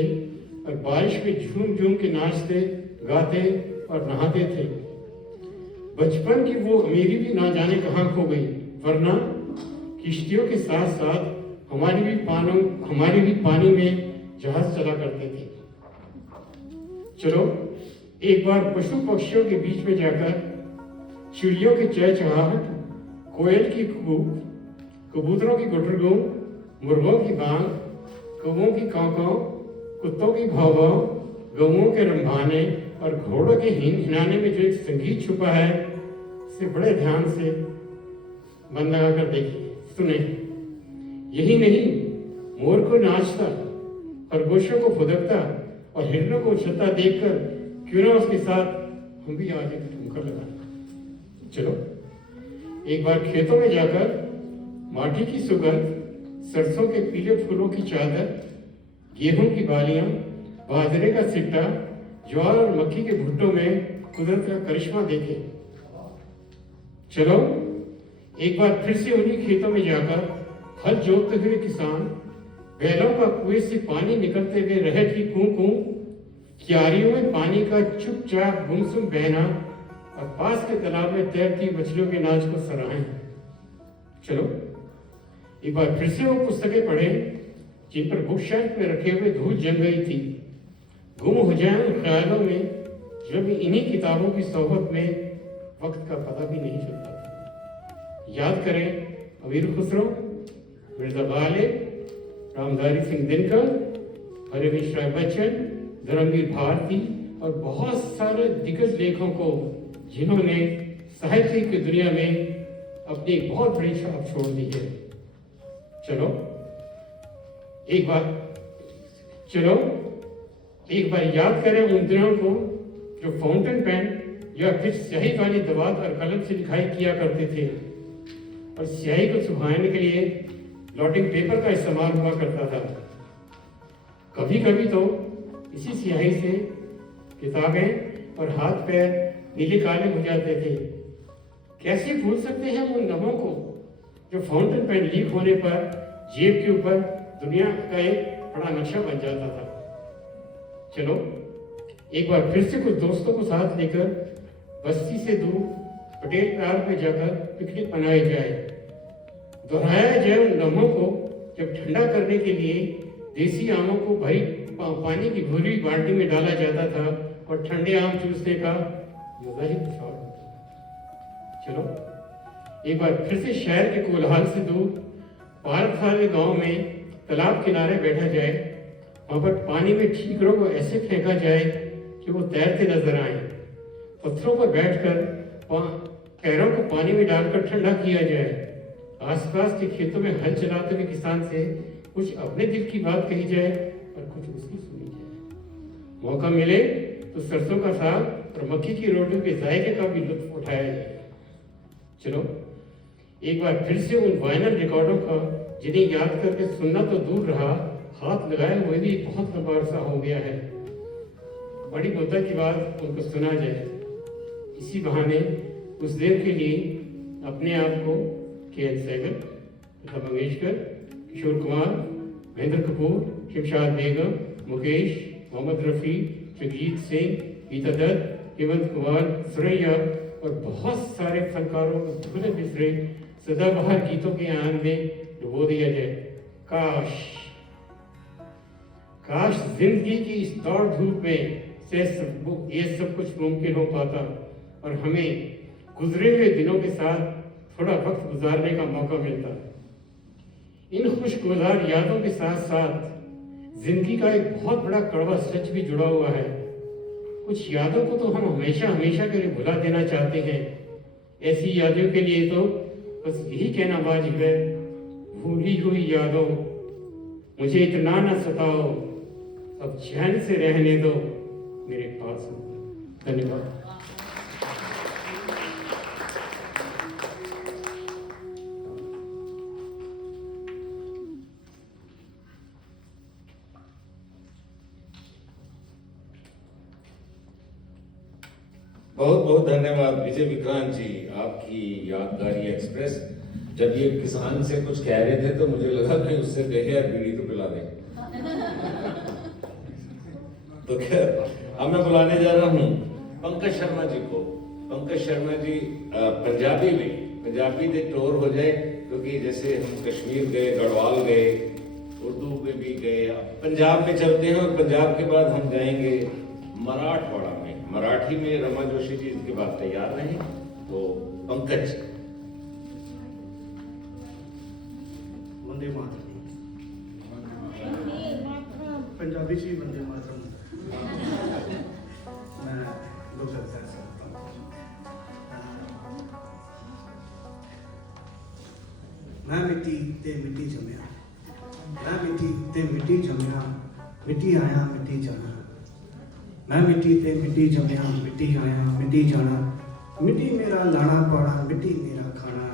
और बारिश में झूम झूम के नाचते, गाते और नहाते थे। बचपन की वो अमीरी भी ना जाने कहाँ खो गई, वरना किश्तियों के साथ साथ हमारी भी पानी में जहाज चला करते थे। चलो एक बार पशु पक्षियों के बीच में जाकर चिड़ियों की चहचहाहट, कोयल की कूक, कबूतरों की गुटरगू, मुर्गों की बांग, कौवों की कांकां, कुत्तों की भाव, गऊओं के रंभाने और घोड़ों के हिनाने में जो एक संगीत छुपा है, उसे बड़े ध्यान से मन लगाकर देखिए, सुने। यही नहीं, मोर को नाचता, खरगोशों को फुदकता और हिरणों को उछलता देखकर क्यों ना उसके साथ हम भी आज एक ठुमका लगाएं। चलो एक बार खेतों में जाकर माटी की सुगंध, सरसों के पीले फूलों की चादर, गेहूं की बालियां, बाजरे का सिट्टा, ज्वार और मक्की के भुट्टों में कुदरत का करिश्मा देखें। चलो एक बार फिर से उन्हीं खेतों में जाकर हल जोतते हुए किसान, बैलों का कुएं से पानी निकलते हुए रहट की कूं-कूं, क्यारियों में पानी का चुपचाप गुमसुम बहना और पास के तालाब में तैरती मछलियों के नाच को सराहें। चलो एक बार फिर से वो पुस्तकें पढ़ें जिन पर बुक शेल्फ में रखे हुए धूल जम गई थी। गुम हो जाए उन ख्यालों में जो भी इन्हीं किताबों की सोहबत में वक्त का पता भी नहीं चलता था। याद करें अमीर खुसरो, मिर्जा गालिब, रामधारी सिंह दिनकर, हरिवंश राय बच्चन, धर्मवीर भारती और बहुत सारे दिग्गज लेखकों को जिन्होंने साहित्य की दुनिया में अपनी एक बहुत बड़ी छाप छोड़ दी है। चलो एक बार याद करें उन दिनों को जो फाउंटेन पेन या फिर स्याही वाली दवात और कलम से लिखाई किया करते थे और स्याही को सुखाने के लिए ब्लॉटिंग पेपर का इस्तेमाल हुआ करता था। कभी कभी तो इसी स्याही से किताबें और हाथ पैर नीले काले हो जाते थे। कैसे भूल सकते हैं उन लम्हों को जो फाउंटेन पेन लीक होने पर जेब के ऊपर दुनिया का एक बड़ा नक्शा बन जाता था। चलो एक बार फिर से कुछ दोस्तों को साथ लेकर बस्ती से दूर पटेल पार्क में जाकर पिकनिक मनाई जाए। दोहराया जाए उन लम्हों को जब ठंडा करने के लिए देसी आमों को भरी पानी की भूरी बाल्टी में डाला जाता था और ठंडे आम चूसने का मजा ही कुछ और होता था। चलो एक बार फिर से शहर के कोलाहल से दूर पार्क वाले गांव में तालाब किनारे बैठा जाए। वहां पर पानी में ठीकरों को ऐसे फेंका जाए कि वो तैरते नजर आए। पत्थरों पर बैठकर पैरों को पानी में डालकर ठंडा किया जाए। आसपास के खेतों में हल चलाते हुए किसान से कुछ अपने दिल की बात कही जाए और कुछ उसकी सुनी जाए। मौका मिले तो सरसों का साग और मक्की की रोटियों के जायके का भी लुत्फ उठाया जाए। चलो एक बार फिर से उन वायनल रिकॉर्डों का जिन्हें याद करके सुनना तो दूर रहा, हाथ लगाए हुए भी बहुत लंबा अरसा हो गया है। बड़ी मुद्दत की बात उनको सुना जाए। इसी बहाने उस देर के लिए अपने आप को के.एल. सहगल, लता मंगेशकर, किशोर कुमार, महेंद्र कपूर, शमशाद बेगम, मुकेश, मोहम्मद रफ़ी, जगजीत सिंह, गीता दत्त, हेमंत कुमार, सुरैया और बहुत सारे फनकारों को भूले बिसरे सदाबहार गीतों के आनंद में डुबो दिया जाए। काश जिंदगी की इस दौड़ धूप में से ये सब कुछ मुमकिन हो पाता और हमें गुजरे हुए दिनों के साथ थोड़ा वक्त गुजारने का मौका मिलता। इन खुशगवार यादों के साथ साथ जिंदगी का एक बहुत बड़ा कड़वा सच भी जुड़ा हुआ है। कुछ यादों को तो हम हमेशा हमेशा के लिए भुला देना चाहते हैं, ऐसी यादों के लिए तो बस यही कहना वाजिब है, भूली हुई यादों मुझे इतना न सताओ, अब चैन से रहने दो मेरे पास। धन्यवाद। बहुत बहुत धन्यवाद विजय विक्रांत जी, आपकी यादगारी एक्सप्रेस। जब ये किसान से कुछ कह रहे थे तो मुझे लगा कि उससे कहे यार बीड़ी तो पिला दें। तो खैर अब मैं बुलाने जा रहा हूँ पंकज शर्मा जी को। पंकज शर्मा जी पंजाबी दे टूर हो जाए, क्योंकि जैसे हम कश्मीर गए, गढ़वाल गए, उर्दू में भी गए, पंजाब में चलते हैं और पंजाब के बाद हम जाएंगे मराठवाड़ा में। मराठी में रमा जोशी जी इसके बाद तैयार रहे। तो पंकज। वंदे मातरम। पंजाबी सी वंदे मातरम। मैं दूसरा मैं मिट्टी ते मिट्टी जमया, मैं मिट्टी ते मिट्टी जमया, मिट्टी आया मिट्टी जाना। मैं मिट्टी ते मिट्टी जमया, मिट्टी आया मिट्टी जाना। मिट्टी मेरा लाना पाना, मिट्टी मेरा खाना।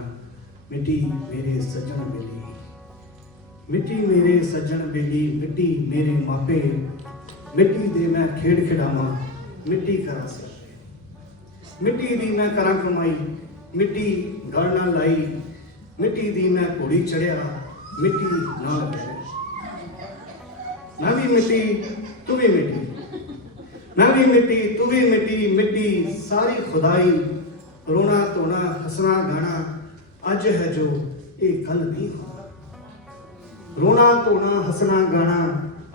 मिट्टी मेरे सज्जन बेली, मिट्टी मेरे सज्जन बेली, मिट्टी मेरे मापे। मिट्टी दे मैं खेड़ खिडावां, मिट्टी करा सिर। मिट्टी दी मैं करा कमाई, मिट्टी गल ना लाई। मिट्टी दी मैं घोड़ी चढ़िया, मिट्टी ना बैठे। मैं भी मिट्टी तू भी मिट्टी, मैं भी मिट्टी तू भी मिट्टी। मिट्टी सारी खुदाई, रोना धोना हंसना गाना अज है जो ये कल नहीं होना। रोना धोना हंसना गाना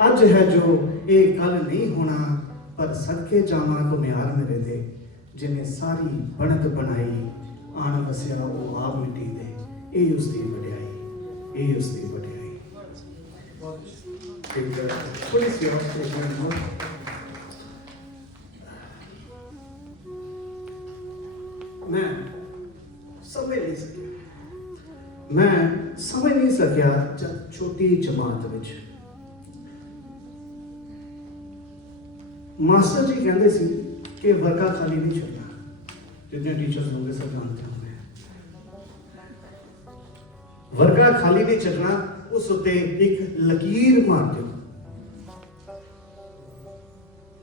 अज है जो ये कल नहीं होना। पर सदके जावा घुमियार मेरे दे, जिन्हें सारी बनत बनाई। आन वसिया वो आप मिट्टी दे, ये उसकी वड्याई, ये उसकी वड्याई। थोड़ी सी और स्टेटमेंट। मैं समझ नहीं सकिया जब छोटी जमात विच मास्टर जी कहते सी कि वर्गा खाली नहीं छोड़ना। जितने टीचर्स होंगे सब जानते होंगे, वर्गा खाली नहीं छड्डना, उस उत्ते एक लकीर मार दो,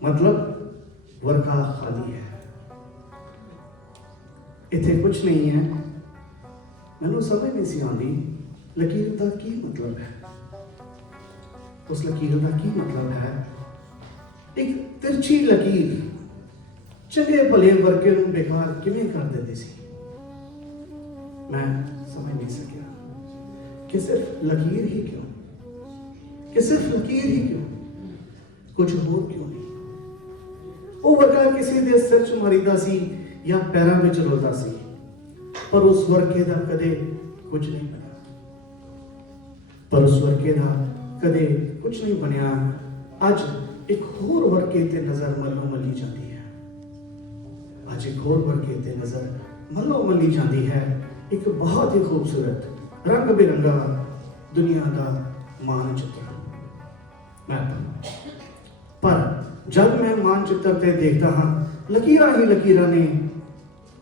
मतलब वर्गा खाली है, इतने कुछ नहीं है। मैनू समझ नहीं सी आती लकीर का की मतलब है। उस लकीर का की मतलब है, एक तिरछी लकीर चंगे भले वर्गे नूं बेकार किवें कर देती सी। मैं समझ नहीं सकिया कि सिर्फ लकीर ही क्यों, कि सिर्फ लकीर ही क्यों, कुछ होर क्यों नहीं। वो वर्गा किसी दे सिर च मारीदा सी या पैरों में रुलदा सी, पर उस वर्गे का कदे कुछ नहीं बना, पर उस वर्गे का कदे कुछ नहीं बनया। अज एक होर वर्गे ते नजर मल्लो मली जाती है, अज एक होर वर्गे ते नजर मल्लो मली जाती है। एक बहुत ही खूबसूरत रंग बिरंगा दुनिया का मानचित्र। पर जब मैं मानचित्र ते देखता हाँ, लकीरां ही लकीरां ने,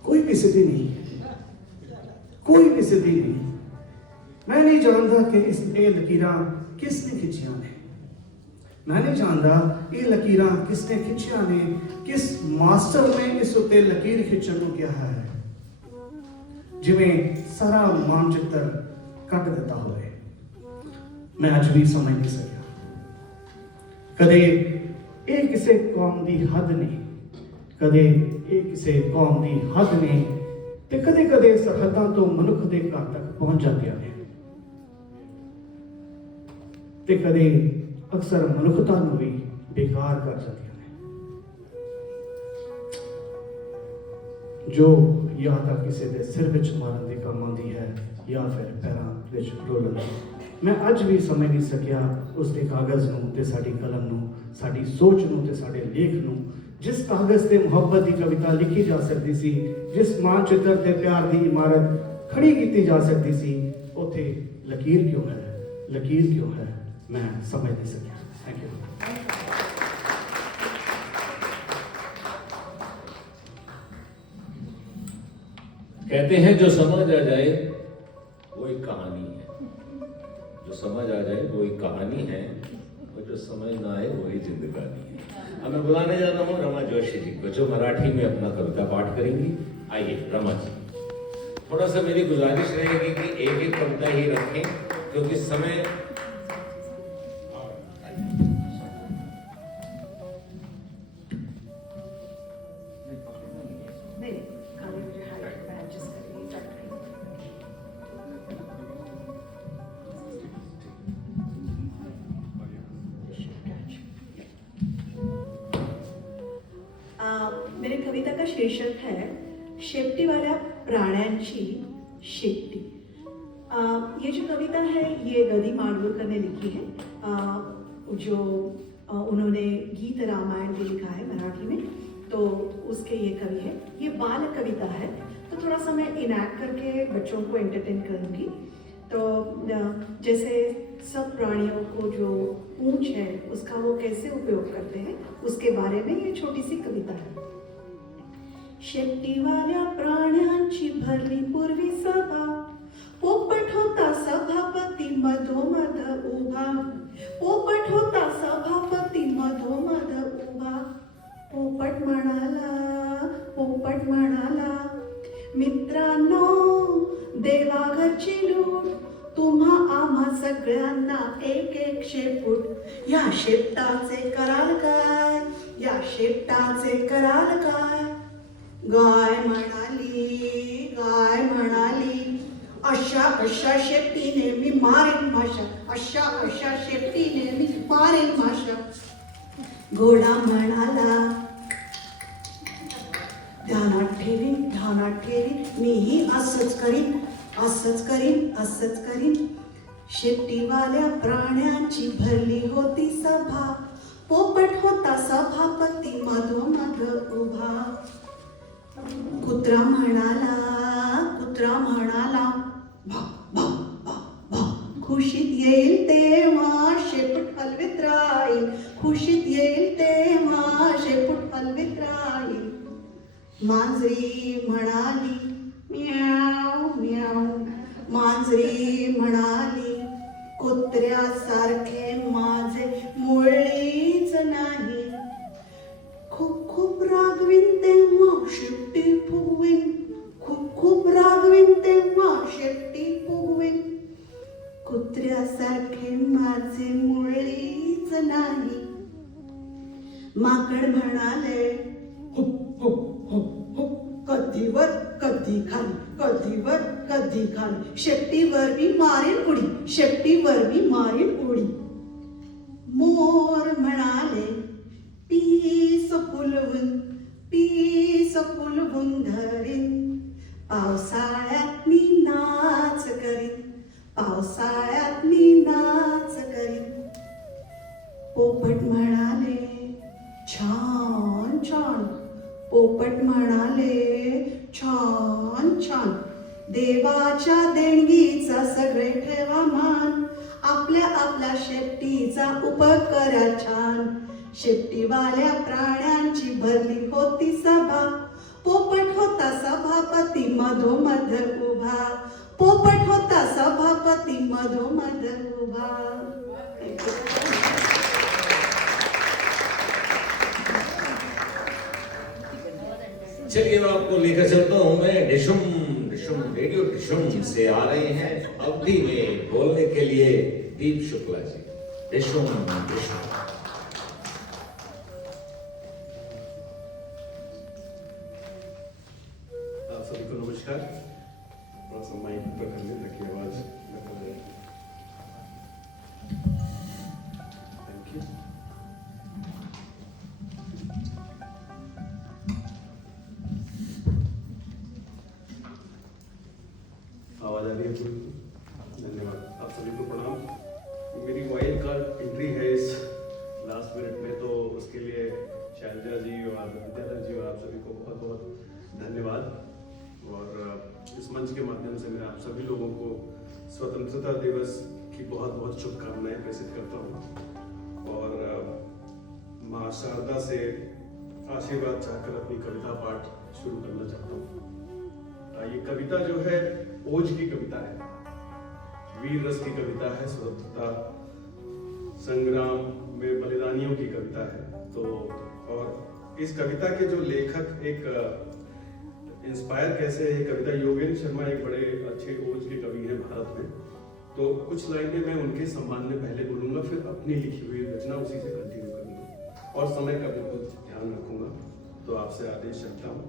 कोई भी सिद्धि नहीं, कोई भी सिद्धि नहीं। मैं नहीं जानता कि इसने लकीरां किसने खिंचियां ने, मैं नहीं जानता ये लकीरां किसने खिंचियां ने, किस मास्टर ने इस उत्ते लकीर खिंचण नूं कहा है, जिवें सारा मानचित्र कट दिता होवे। मैं अज भी समझ नहीं सकिया। कदे ये किसी कौम की हद नहीं, कदे ये किसी कौम की हद नहीं, ते कदे कदे सरहदां तो मनुख के घर तक पहुंच जांदियां ने, ते कदे अक्सर मनुखता नूं भी बेकार कर जांदियां ने। ਜੋ ਜਾਂ ਤਾਂ ਕਿਸੇ ਦੇ ਸਿਰ ਵਿੱਚ ਮਾਰਨ ਦੇ ਕੰਮ ਆਉਂਦੀ ਹੈ ਜਾਂ ਫਿਰ ਪੈਰਾਂ ਵਿੱਚ ਰੋਲਣ ਦੀ। ਮੈਂ ਅੱਜ ਵੀ ਸਮਝ ਨਹੀਂ ਸਕਿਆ ਉਸ ਦੇ ਕਾਗਜ਼ ਨੂੰ ਤੇ ਸਾਡੀ ਕਲਮ ਨੂੰ, ਸਾਡੀ ਸੋਚ ਨੂੰ ਤੇ ਸਾਡੇ ਲੇਖ ਨੂੰ। ਜਿਸ ਕਾਗਜ਼ ਤੇ ਮੁਹੱਬਤ ਦੀ ਕਵਿਤਾ ਲਿਖੀ ਜਾ ਸਕਦੀ ਸੀ, ਜਿਸ ਮਾਨਚਿੱਤਰ ਤੇ ਪਿਆਰ ਦੀ ਇਮਾਰਤ ਖੜੀ ਕੀਤੀ ਜਾ ਸਕਦੀ ਸੀ, ਉੱਥੇ ਲਕੀਰ ਕਿਉਂ ਹੈ? ਲਕੀਰ ਕਿਉਂ ਹੈ? मैं समझ नहीं सकिया। Thank you. कहते हैं जो समझ आ जाए वो एक कहानी है, जो समझ आ जाए वो एक कहानी है, और जो समझ ना आए वही जिंदगानी है। अब मैं बुलाने जा रहा हूँ रमा जोशी जी को, जो मराठी में अपना कविता पाठ करेंगी। आइए रमा जी। थोड़ा सा मेरी गुजारिश रहेगी कि एक एक कविता ही रखें, क्योंकि समय मेरे कविता का शीर्षक है शेपटीवाल्या प्राण्यांची शेपटी। ये जो कविता है ये गदी माडगूळकर ने लिखी है, जो उन्होंने गीत रामायण भी लिखा है मराठी में, तो उसके ये कवि है। ये बाल कविता है, तो थोड़ा सा मैं इनैक्ट करके बच्चों को एंटरटेन करूँगी। तो जैसे सब प्राणियों को जो पूंछ है उसका वो कैसे उपयोग करते हैं उसके बारे में ये छोटी सी कविता है। शेपटीवाल्या प्राण्यांची भरली पूर्वी सभा, पोपट होता सभापती मधोमध उभा, पोपट होता सभापती मधोमध उभा। पोपट म्हणाला मित्रांनो देवा घरची लूट, तुम्हा आम्हा सगळ्यांना एक एक शेपूट। या शेपटाचे कराल काय, या शेपटाचे कराल काय। गाय म्हणाली अशा अशा शेपटीने मी मारेन माशा, अशा अशा शेपटीने मी मारेन माशा। घोडा म्हणाला ध्यानात ठेवीन मीही असंच करीन, असंच करीन, असंच करीन। शेपटीवाल्या प्राण्यांची भरली होती सभा, पोपट होता सभापती मधोमध उभा। कुत्रा म्हणाला भा भा भा भा, खुशीत येईल तेव्हा शेपूट हलवीत राहील, खुशीत येईल तेव्हा शेपूट हलवीत राहील। मांजरी म्हणाली म्याव म्याव, मांजरी म्हणाली कुत्र्यासारखे माझे मुळीच नाही। खूप खूप रागवीन तेव्हा शेपटी फुगवीन, खूप खूप रागवीन तेव्हा शेपटी फुगवीन। कुत्र्यासारखे माझे मुळीच नाही। माकड म्हणाले हुप हुप हुप हुप, कधी वर कधी खाली, कधी वर कधी खाली। शेपटीवर मी मारीन उडी, शेपटीवर मी मारीन उडी। मोर म्हणाले पीस फुलवून धरीन, पावसाळ्यात मी नाच करीन, पावसाळ्यात मी नाच करीन। पोपट म्हणाले छान छान, पोपट म्हणाले छान छान। देवाच्या देणगीचा सगळे ठेवा मान, आपल्या आपल्या शेपटीचा उपयोग करा छान। शेपटीवाल्या प्राण्यांची भरली होती सभा, पोपट होता सभापती मधोमध उभा, पोपट होता सभापती मधोमध उभा। चलिए मैं आपको लेकर चलता हूँ। मैं डिशुम डिशुम रेडियो डिशुम से आ रहे हैं अवधि में बोलने के लिए दीप शुक्ला जी। डिशुम डिशुम। सभी को नमस्कार। थोड़ा सा माइक पर कर लें ताकि आवाज निकल जाए। Thank you. रही है। धन्यवाद आप सभी को प्रणाम। मेरी वाइल्ड कार्ड एंट्री है इस लास्ट मिनट में, तो उसके लिए शैलजा जी और विद्याधर जी और आप सभी को बहुत बहुत धन्यवाद। और इस मंच के माध्यम से मैं आप सभी लोगों को स्वतंत्रता दिवस की बहुत बहुत शुभकामनाएं प्रेषित करता हूँ और माँ शारदा से आशीर्वाद चाहकर अपनी कविता पाठ शुरू करना चाहता हूँ। ये कविता जो है ओज की कविता है, वीर रस की कविता है, स्वतंत्रता संग्राम में बलिदानियों की कविता है। तो और इस कविता के जो लेखक एक इंस्पायर कैसे है, ये कविता योगेंद्र शर्मा एक बड़े अच्छे ओज के कवि हैं भारत में। तो कुछ लाइनें मैं उनके सम्मान में पहले बोलूंगा, फिर अपनी लिखी हुई रचना उसी से कंटिन्यू करूंगा और समय का बिल्कुल ध्यान रखूंगा। तो आपसे आदेश रखता हूँ,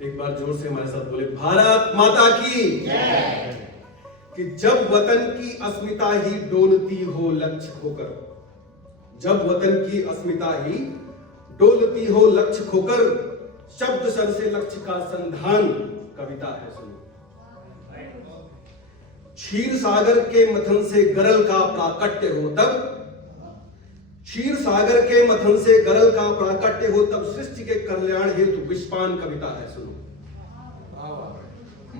एक बार जोर से हमारे साथ बोले, भारत माता की जय। कि जब वतन की अस्मिता ही डोलती हो लक्ष्य खोकर, जब वतन की अस्मिता ही डोलती हो लक्ष्य खोकर, शब्द सर से लक्ष्य का संधान कविता है। सुनो, क्षीर सागर के मथन से गरल का प्राकट्य हो तब, क्षीर सागर के मथन से गरल का प्राकट्य हो तब, सृष्टि के कल्याण हेतु विश्वान कविता है। सुनो,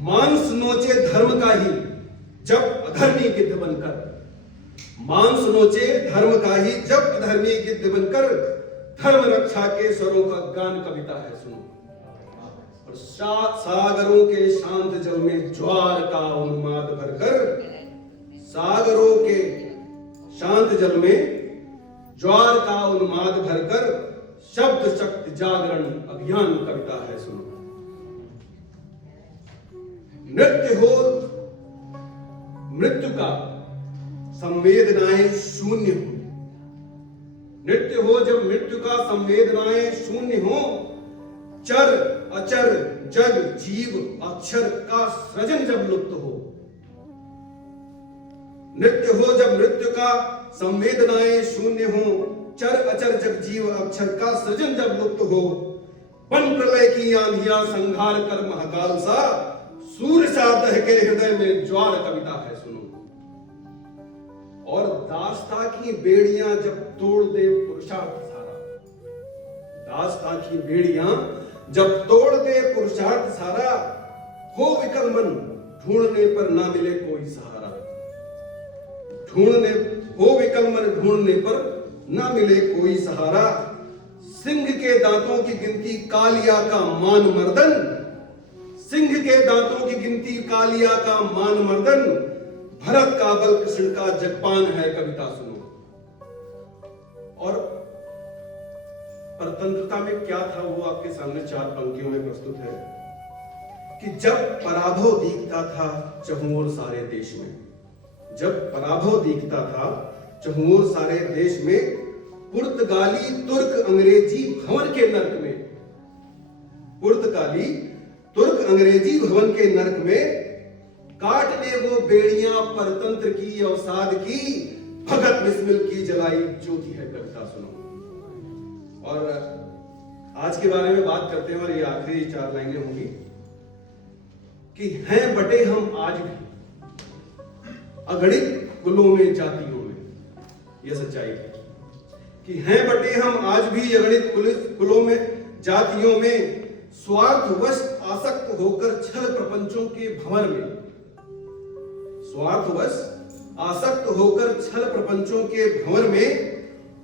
मांस नोचे धर्म का ही जब अधर्मी गिद्ध बनकर, मांस नोचे धर्म का ही जब अधर्मी गिद्ध बनकर, धर्म रक्षा के स्वरों का गान कविता है। सुनो, और सागरों के शांत जल में ज्वार का उन्माद भरकर, सागरों के शांत जल में ज्वार का उन्माद भरकर, शब्द शक्ति जागरण अभियान कविता है। सुनो, नृत्य हो मृत्यु का संवेदनाएं शून्य हो, नृत्य हो जब मृत्यु का संवेदनाएं शून्य हो, चर अचर जग जीव अक्षर का सृजन जब लुप्त हो, नृत्य हो जब मृत्यु का संवेदनाएं शून्य हो, चर अचर जग जीव अक्षर का सृजन जब लुप्त हो, वन प्रलय की आंधियां संहार कर महाकाल सा, सूर्य सा दह के हृदय में ज्वार कविता है। सुनो, और दास्ता की बेड़ियां जब तोड़ दे पुरुषार्थ सारा, दास्ता की बेड़ियां जब तोड़ दे पुरुषार्थ सारा, हो विकल मन ढूंढने पर ना मिले कोई सहारा, ढूंढने हो विकल मन ढूंढने पर ना मिले कोई सहारा, सिंह के दांतों की गिनती कालिया का मान मर्दन, सिंह के दांतों की गिनती कालिया का मान मर्दन, भरत का बल कृष्ण का जगपान है कविता। सुनो, और परतंत्रता में क्या था वो आपके सामने 4 पंक्तियों में प्रस्तुत है कि जब पराभव दिखता था चहुओर सारे देश में, जब पराभव दिखता था चहुओर सारे देश में, पुर्तगाली तुर्क अंग्रेजी भवन के नर्क में, पुर्तगाली तुर्क अंग्रेजी भवन के नर्क में, काट ले वो बेड़ियां परतंत्र की अवसाद की, भगत बिस्मिल की जलाई ज्योति है कविता। सुनो, और आज के बारे में बात करते हैं और ये आखिरी 4 लाइनें होंगी कि हैं बटे हम आज भी अगणित कुलों में जातियों में, यह सच्चाई है कि हैं बटे हम आज भी अगणित कुलों में जातियों में, स्वार्थवश आसक्त होकर छल प्रपंचों के भंवर में, स्वार्थवश आसक्त होकर छल प्रपंचों के भंवर में,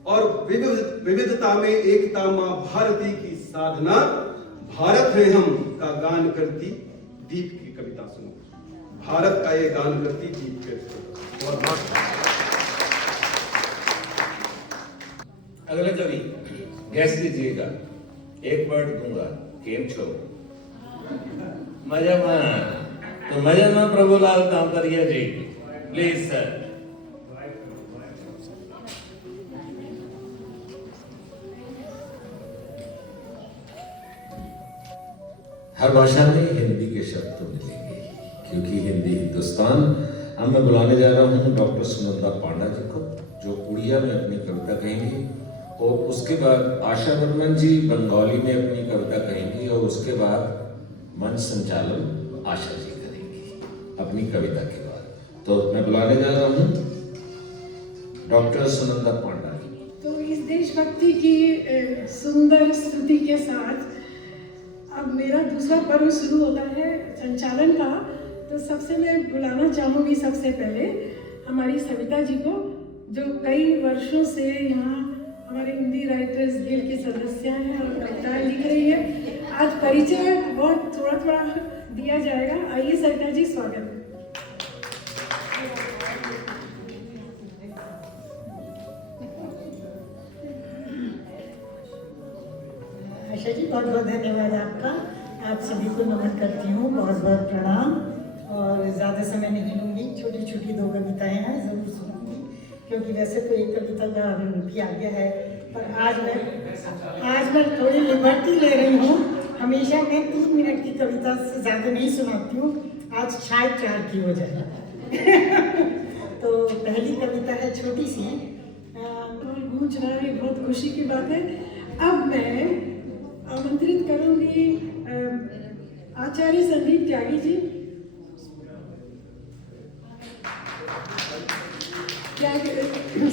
और विविधता में एकता मां भारती की साधना, भारत है हम का गान करती दीप की कविता। सुनो, भारत का ये गान करती दीप के। और अगले कवि गैस कीजिएगा, एक वर्ड दूंगा, केम छो मजामा, तो मजामा प्रभुलाल कामकरिया जी, प्लीज सर। हर भाषा में हिंदी के शब्द तो मिलेंगे क्योंकि हिंदी हिंदुस्तान। अब मैं बुलाने जा रहा हूँ डॉक्टर सुनंदा पांडा जी को, जो उड़िया में अपनी कविता कहेंगी, और उसके बाद आशा बर्मन जी बंगाली में अपनी कविता कहेंगी, और उसके बाद मंच संचालन आशा जी करेंगी अपनी कविता के बाद। तो मैं बुलाने जा रहा हूँ डॉक्टर सुनंदा पांडा जी। तो इस देशभक्ति की सुंदर स्तुति के साथ अब मेरा दूसरा पर्व शुरू होता है संचालन का। तो सबसे मैं बुलाना चाहूँगी सबसे पहले हमारी सविता जी को, जो कई वर्षों से यहाँ हमारे हिंदी राइटर्स गिल्ड की सदस्य हैं और कविताएं लिख रही है। आज परिचय बहुत थोड़ा थोड़ा दिया जाएगा। आइए सविता जी, स्वागत है। आशा जी, बहुत बहुत धन्यवाद आपका। आप सभी को नमन करती हूँ, बहुत बहुत प्रणाम। और ज़्यादा समय नहीं लूँगी, छोटी छोटी 2 कविताएं हैं, ज़रूर सुनूँगी, क्योंकि वैसे तो एक कविता का भी आज्ञा है, पर आज मैं थोड़ी लिबर्टी ले रही हूँ। हमेशा मैं 3 मिनट की कविता से ज़्यादा नहीं सुनाती हूँ, आज शायद 4 की हो जाए। तो पहली कविता है छोटी सी। गूंज रहा है, बहुत खुशी की बात है। अब मैं आमंत्रित करूंगी आचार्य संदीप त्यागी जी।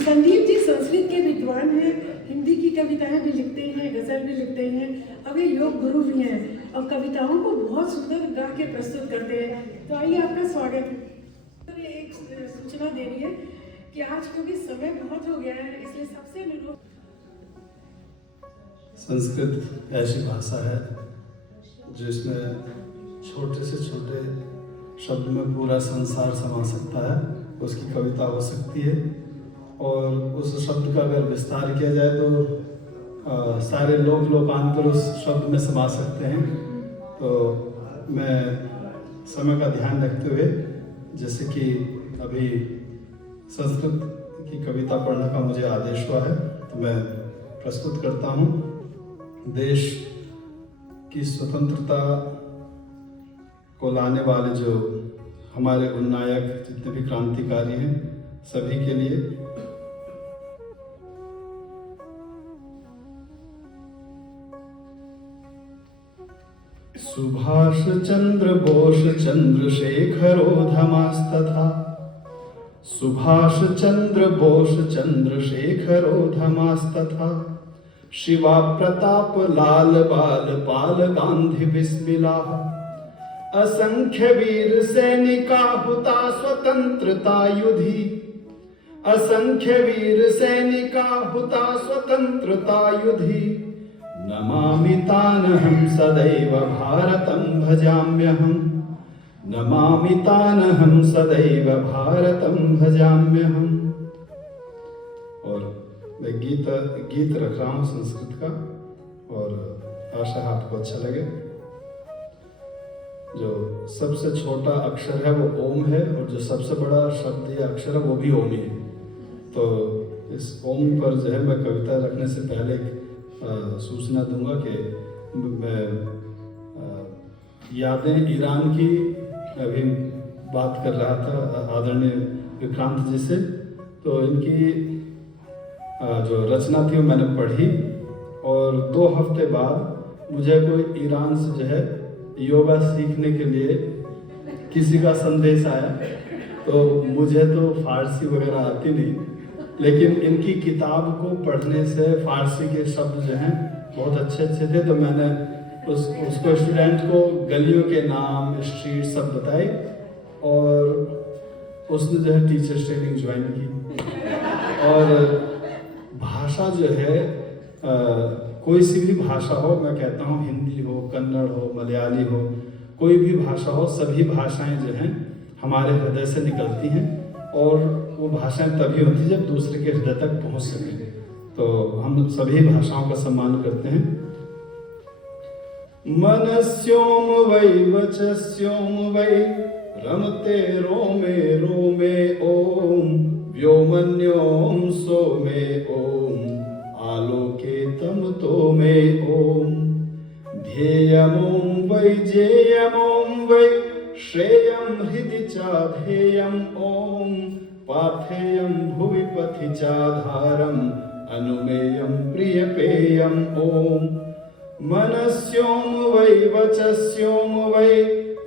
संदीप जी संस्कृत के विद्वान हैं, हिंदी की कविताएं भी लिखते हैं, गजल भी लिखते हैं, अब ये योग गुरु भी हैं और कविताओं को बहुत सुंदर गा के प्रस्तुत करते हैं। तो आइए, आपका स्वागत है। एक सूचना देनी है कि आज क्योंकि समय बहुत हो गया है, इसलिए सबसे अनुरोध। संस्कृत ऐसी भाषा है जिसमें छोटे से छोटे शब्द में पूरा संसार समा सकता है, उसकी कविता हो सकती है। और उस शब्द का अगर विस्तार किया जाए तो सारे लोकांतर उस शब्द में समा सकते हैं। तो मैं समय का ध्यान रखते हुए, जैसे कि अभी संस्कृत की कविता पढ़ने का मुझे आदेश हुआ है, तो मैं प्रस्तुत करता हूँ। देश की स्वतंत्रता को लाने वाले जो हमारे उन्नायक जितने भी क्रांतिकारी हैं, सभी के लिए सुभाष चंद्र बोस चंद्रशेखरो धमास्तथा, सुभाष चंद्र बोस चंद्रशेखरो धमास्तथा, शिवा प्रताप लाल बाल पाल गांधी बिस्मिल्लाह, असंख्य वीर सैनिका हुता स्वतंत्रता युधि, असंख्य वीर सैनिका हुता स्वतंत्रता युधि, नमामि तानहं सदैव भारतं भजाम्यहम्, नमामि तानहं सदैव भारतं भजाम्यहम्। और मैं गीत रख रहा हूँ संस्कृत का, और आशा आपको अच्छा लगे। जो सबसे छोटा अक्षर है वो ओम है, और जो सबसे बड़ा शब्द या अक्षर है वो भी ओम ही है। तो इस ओम पर जो है मैं कविता रखने से पहले सूचना दूंगा कि मैं यादें ईरान की अभी बात कर रहा था आदरणीय विक्रांत जी से। तो इनकी जो रचना थी वो मैंने पढ़ी, और 2 हफ्ते बाद मुझे कोई ईरान से जो है योगा सीखने के लिए किसी का संदेश आया। तो मुझे तो फारसी वगैरह आती नहीं, लेकिन इनकी किताब को पढ़ने से फारसी के शब्द जो हैं बहुत अच्छे अच्छे थे। तो मैंने उसको स्टूडेंट को गलियों के नाम, स्ट्रीट सब बताए, और उसने जो है टीचर्स ट्रेनिंग ज्वाइन की। और भाषा जो है कोई सी भी भाषा हो, मैं कहता हूँ हिंदी हो, कन्नड़ हो, मलयाली हो, कोई भी भाषा हो, सभी भाषाएं जो हैं हमारे हृदय से निकलती हैं, और वो भाषाएं तभी होती जब दूसरे के हृदय तक पहुंच सके। तो हम सभी भाषाओं का सम्मान करते हैं। मनस्योम वै वचस्योम वै रमते रोमे रोमे ओम, व्योमन्योम सोमे ओम, आलोके तमतो मे ओम, ध्येयमोम वै जेयमोम वै, श्रेयं हृदि चाधेयं ओम, पाथेयं भुवि पथि चाधारं, अनुमेयं प्रियपेयं ओम, मनस्योम वै वचस्योम वै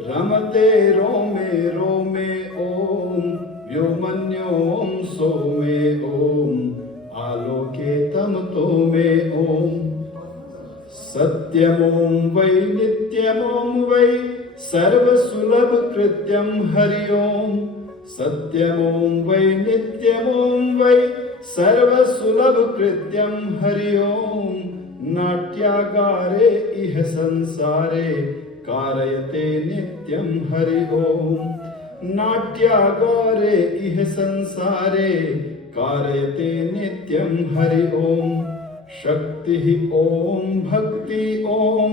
रमते रोमे रोमे ओम व्योमन्योम सोमे ओम आलोके तमतो मे ओम सत्यमोम वै नित्यमोम वै सर्वसुलभ कृत्यम हरि ओम सत्यमोम वै नित्यमोम वै सर्वसुलभ कृत्यम हरि ओम नाट्यागारे इह संसारे कारयते नित्यम हरि ओम नाट्यागारे इह संसारे कारयते नित्यम हरि ओम शक्ति ओम भक्ति ओम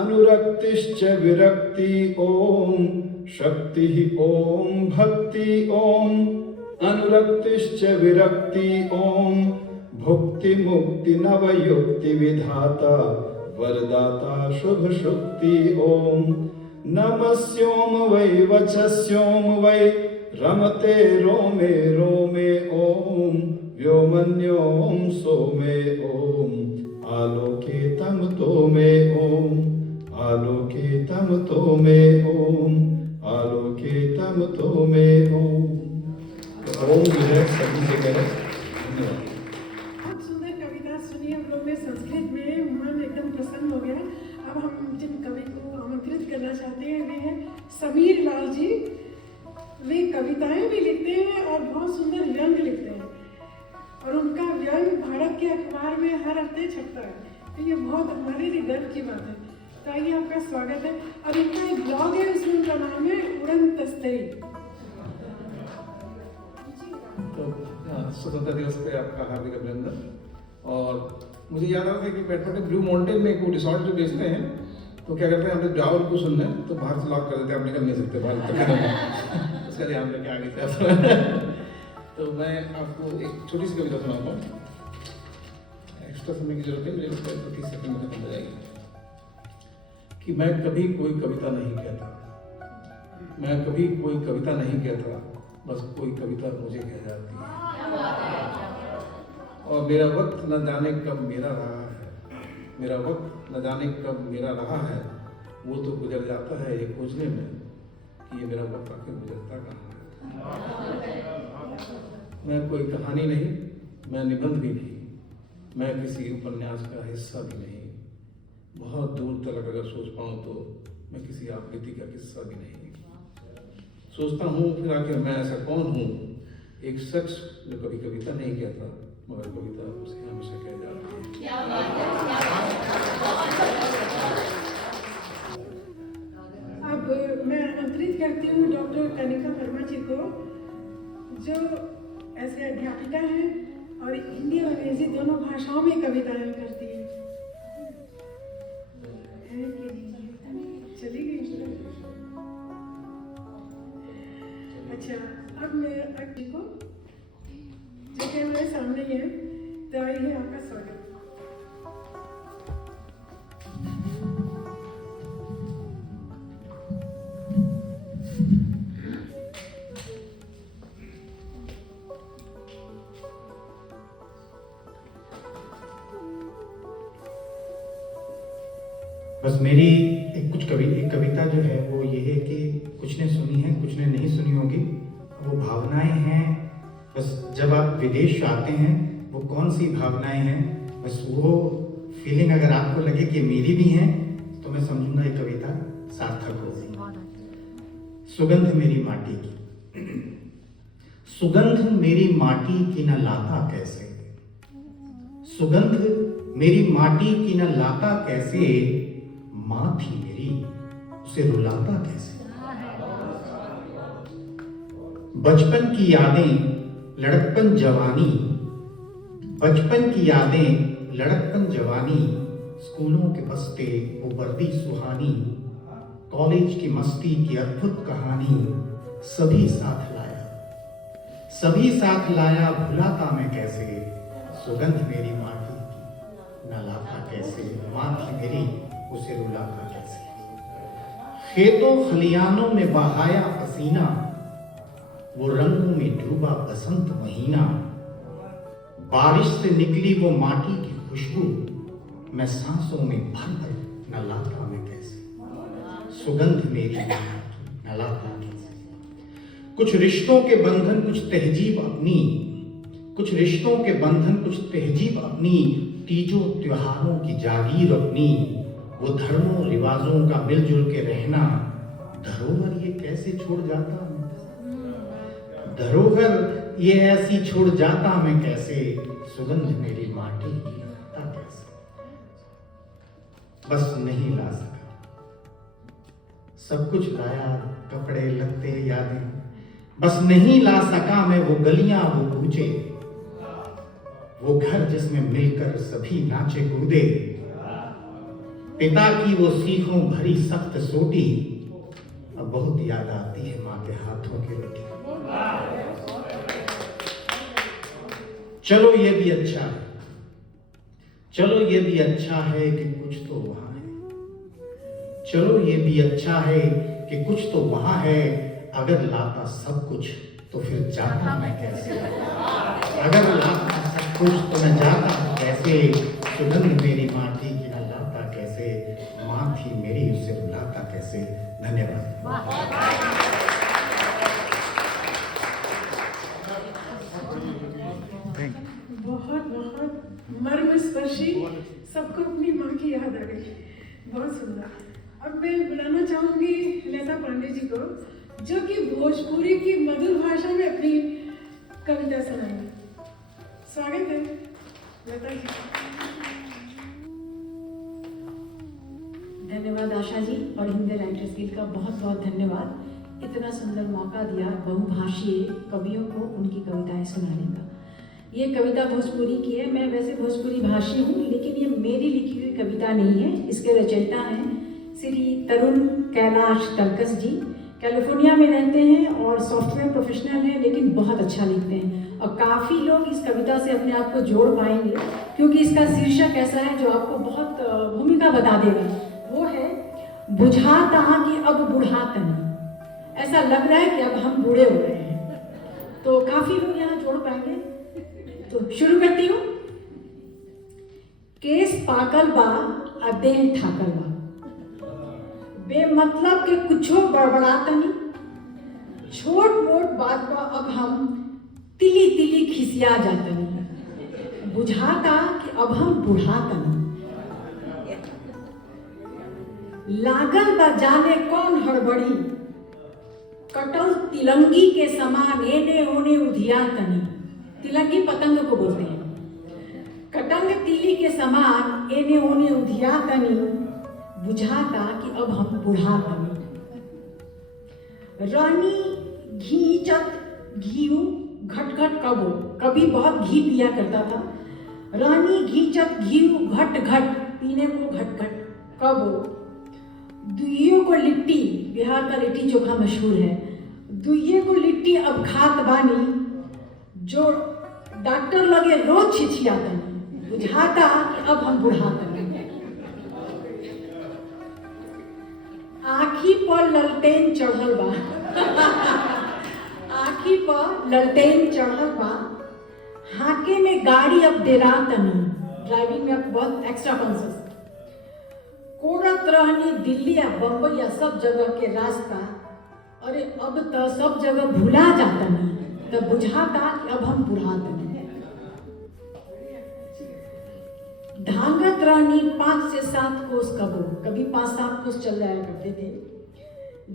अनुरक्तिश्च विरक्ति ओम शक्ति ओम भक्ति ओम अनुरक्तिश्च विरक्ति ओम भुक्ति मुक्ति नवयुक्ति विधाता वरदाता शुभ शुक्ति ओम नमस्योम वै वचस्योम वै रमते रोमे रोमे ओम व्योमन्योम सोमे ओम आलोके तमतो मे ओम आलोके तमतो मे ओम आलोके तमतो मे ओम जो है सभी से करें। धन्यवाद। बहुत सुंदर कविता सुनी हम लोग ने संस्कृत में, मन एकदम प्रसन्न हो गया। अब हम जिन कवि को आमंत्रित करना चाहते हैं वे हैं समीर लाल जी। वे कविताएं भी लिखते हैं और बहुत सुंदर व्यंग लिखते हैं और उनका व्यंग भारत के अखबार में हर हफ्ते छपता है। तो ये बहुत हमारे लिए गर्व की बात है। तो आइए, आपका स्वागत है। और इनका एक ब्लॉग है, उसमें उनका नाम है उड़न तस्तरी। तो स्वतंत्रता दिवस पे आपका हार्दिक अभिनंदन। और मुझे याद आ रहा था कि मेट्रो के ब्लू माउंटेन में कोई रिसोर्ट जो बेचते हैं तो क्या करते हैं, हम लोग जाओ उनको सुनने तो बाहर से लॉक कर देते हैं, आप निकल नहीं सकते बाहर तक। उसका ध्यान रखें आगे से। तो मैं आपको एक छोटी सी कविता सुनाऊंगा। एक्स्ट्रा समय की जरूरत है, मुझे लगता है 30 सेकंड में खत्म हो जाएगी। कि मैं कभी कोई कविता नहीं कहता, मैं कभी कोई कविता नहीं कहता, बस कोई कविता मुझे कह जाती है। और मेरा वक्त न जाने कब मेरा रहा है, मेरा वक्त न जाने कब मेरा रहा है, वो तो गुजर जाता है ये खोजने में कि ये मेरा वक्त आखिर गुजरता कहाँ है। मैं कोई कहानी नहीं, मैं निबंध भी नहीं, मैं किसी उपन्यास का हिस्सा भी नहीं, बहुत दूर तक अगर सोच पाऊँ तो मैं किसी आवृत्ति का किस्सा भी नहीं। सोचता हूँ फिर आखिर मैं ऐसा कौन हूँ, एक शख्स जो कभी कविता नहीं कहता मगर कविता उसे हमेशा कह जाती है। अब मैं आमंत्रित करती हूँ डॉक्टर कनिका वर्मा जी को, जो ऐसे अध्यापिका हैं और हिंदी और अंग्रेजी दोनों भाषाओं में कविताएं करती हैं। चली गई। अच्छा, अब मैं अक्की को जो कि हमारे सामने ही है, तो आइए आपका स्वागत। बस मेरी एक कविता जो है वो ये है कि कुछ ने सुनी है, कुछ ने नहीं सुनी होगी। वो भावनाएं हैं, बस जब आप विदेश आते हैं वो कौन सी भावनाएं हैं, बस वो फीलिंग अगर आपको लगे कि मेरी भी हैं तो मैं समझूंगा ये कविता सार्थक होगी। सुगंध मेरी माटी की, सुगंध मेरी माटी की न लाता कैसे, सुगंध मेरी माटी की न लाता कैसे, माँ थी मेरी उसे रुलाता कैसे। बचपन की यादें लड़कपन जवानी, बचपन की यादें लड़कपन जवानी, स्कूलों के बस्ते वो वर्दी सुहानी, कॉलेज की मस्ती की अद्भुत कहानी, सभी साथ लाया, सभी साथ लाया, भुलाता मैं कैसे, सुगंध मेरी माटी की न लाता कैसे, माँ थी मेरी उसे रुलाता कैसे। खेतों खलियानों में बहाया पसीना, वो रंगों में डूबा बसंत महीना, बारिश से निकली वो माटी की खुशबू, मैं सांसों में भर भर न लाता मैं कैसे, सुगंध मेरी न लाता कैसे। कुछ रिश्तों के बंधन कुछ तहजीब अपनी, कुछ रिश्तों के बंधन कुछ तहजीब अपनी, तीजों त्योहारों की जागीर अपनी, वो धर्मों रिवाजों का मिलजुल के रहना, धरोहर ये कैसे छोड़ जाता मैं, धरोहर ये ऐसी छोड़ जाता मैं कैसे, सुगंध मेरी माटी की लाता कैसे। बस नहीं ला सका, सब कुछ लाया, कपड़े लत्ते यादें, बस नहीं ला सका मैं वो गलियां वो कूचे, वो घर जिसमें मिलकर सभी नाचे कूदे, पिता की वो सीखों भरी सख्त सोटी, अब बहुत याद आती है माँ के हाथों की रोटी। चलो ये भी अच्छा है, चलो ये भी अच्छा है कि कुछ तो वहां है, चलो ये भी अच्छा है कि कुछ तो वहां है, अगर लाता सब कुछ तो फिर जाता मैं कैसे, अगर लाता सब कुछ तो मैं जाता कैसे, सुगंध मेरी माटी की न लाता कैसे, माँ थी मेरी उसे रुलाता कैसे। धन्यवाद। बहुत बहुत मर्मस्पर्शी, सबको अपनी माँ की याद आ गई, बहुत सुंदर। अब मैं बुलाना चाहूंगी लता पांडे जी को, जो कि भोजपुरी की मधुर भाषा में अपनी कविता सुनाएंगे। स्वागत है लता जी। धन्यवाद आशा जी और हिंदी राइटर्स गिल्ड का बहुत बहुत धन्यवाद, इतना सुंदर मौका दिया बहुभाषीय कवियों को उनकी कविताएं सुनाने का। ये कविता भोजपुरी की है, मैं वैसे भोजपुरी भाषी हूँ, लेकिन ये मेरी लिखी हुई कविता नहीं है। इसके रचयिता हैं श्री तरुण कैलाश तर्कस जी, कैलिफोर्निया में रहते हैं और सॉफ्टवेयर प्रोफेशनल हैं, लेकिन बहुत अच्छा लिखते हैं और काफ़ी लोग इस कविता से अपने आप को जोड़ पाएंगे, क्योंकि इसका शीर्षक ऐसा है जो आपको बहुत भूमिका बता देगा। वो है बुझाता कि अब बुढ़ातनी, ऐसा लग रहा है कि अब हम बूढ़े हो रहे हैं, तो काफ़ी लोग यहाँ जोड़ पाएंगे। तो शुरू करती हूँ। केस पाकल बा अदेह ठाकल बा, बेमतलब के कुछो बड़बड़ातनी, छोट मोट बात पर अब हम तिली तिली खिसिया जातनी, बुझाता कि अब हम बुढ़ातनी, लागल बा जाने कौन हड़बड़ी, कटल तिलंगी के समान एने ओने उधियातनी, तिलंगी पतंग को बोलते हैं, कटंग तिली के समान एने ओने उधियातनी, बुझाता कि अब हम बुढ़ातनी, रानी घीचत घीऊ घट घट कबो, कभी बहुत घी पिया करता था, रानी घीचत घीऊ घट घट, पीने को घट घट कबो, दुइयों को लिट्टी, बिहार का लिट्टी चोखा मशहूर है, दुइये को लिट्टी अब खात बानी, जो डॉक्टर लगे रोज छिछियातनी, बुझाता कि अब हम बुढ़ातनी, आँखी पर ललटेन चढ़ल बा, आँखी पर ललटेन चढ़ल बा, हाके में गाड़ी अब डेरातनी, ड्राइविंग में अब बहुत एक्स्ट्रा कॉन्शियस, कोड़त रहनी दिल्ली या बम्बई या सब जगह के रास्ता, अरे अब तो सब जगह भुला जाता नहीं, तो बुझाता कि अब हम बुढ़ाते नहीं, धांगत रहनी 5 से 7 कोस कबो, कभी 5-7 कोस चल जाया करते थे,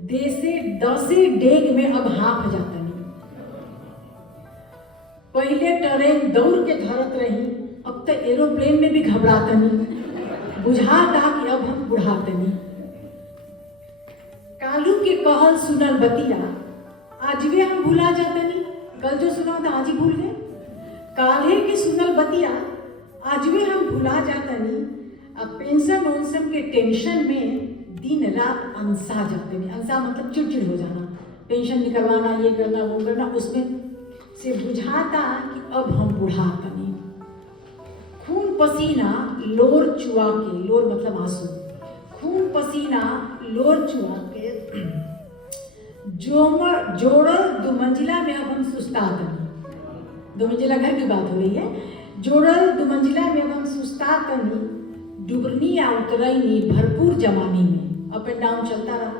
देसे 10 डेग में अब हाफ जाता नहीं, पहले ट्रेन दौड़ के धरत रही, अब तो एरोप्लेन में भी घबराता नहीं, बुझाता कि अब हम बुढ़ाते नहीं, कालू के कहल सुनल बतिया, आज भी हम भूला जाते नहीं, कल जो सुना था आज ही भूल गए, काल्हे के सुनल बतिया, आज भी हम भुला जाता नहीं, अब पेंशन वेंशन के टेंशन में दिन रात अनसा जाते नहीं, अनसा मतलब चिड़चिड़ हो जाना, पेंशन निकलवाना, ये करना वो करना, उसमें से बुझाता कि अब हम बुढ़ाते नहीं, खून पसीना लोर चुआ के, लोर मतलब आंसू, खून पसीना लोर चुआ के, जोड़ल 2 मंजिला में अब हम सुस्तातनी, 2 मंजिला घर की बात हो रही है, जोड़ल 2 मंजिला में अब हम सुस्तातनी, डुबरनी या उतरनी भरपूर जमानी में अप एंड डाउन चलता रहा।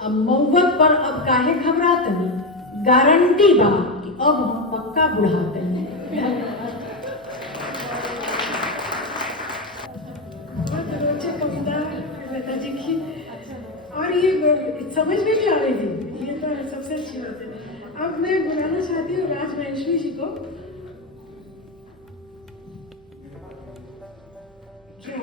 अब मौबत पर अब काहे घबराते नहीं, गारंटी बा कि अब हम पक्का बुढ़ाते हैं। बहुत रोचक कविता लता जी की, और ये समझ में भी आ रही थी, ये तो सबसे अच्छी बात है। अब मैं बुलाना चाहती हूँ राज महेश्वरी जी को। क्या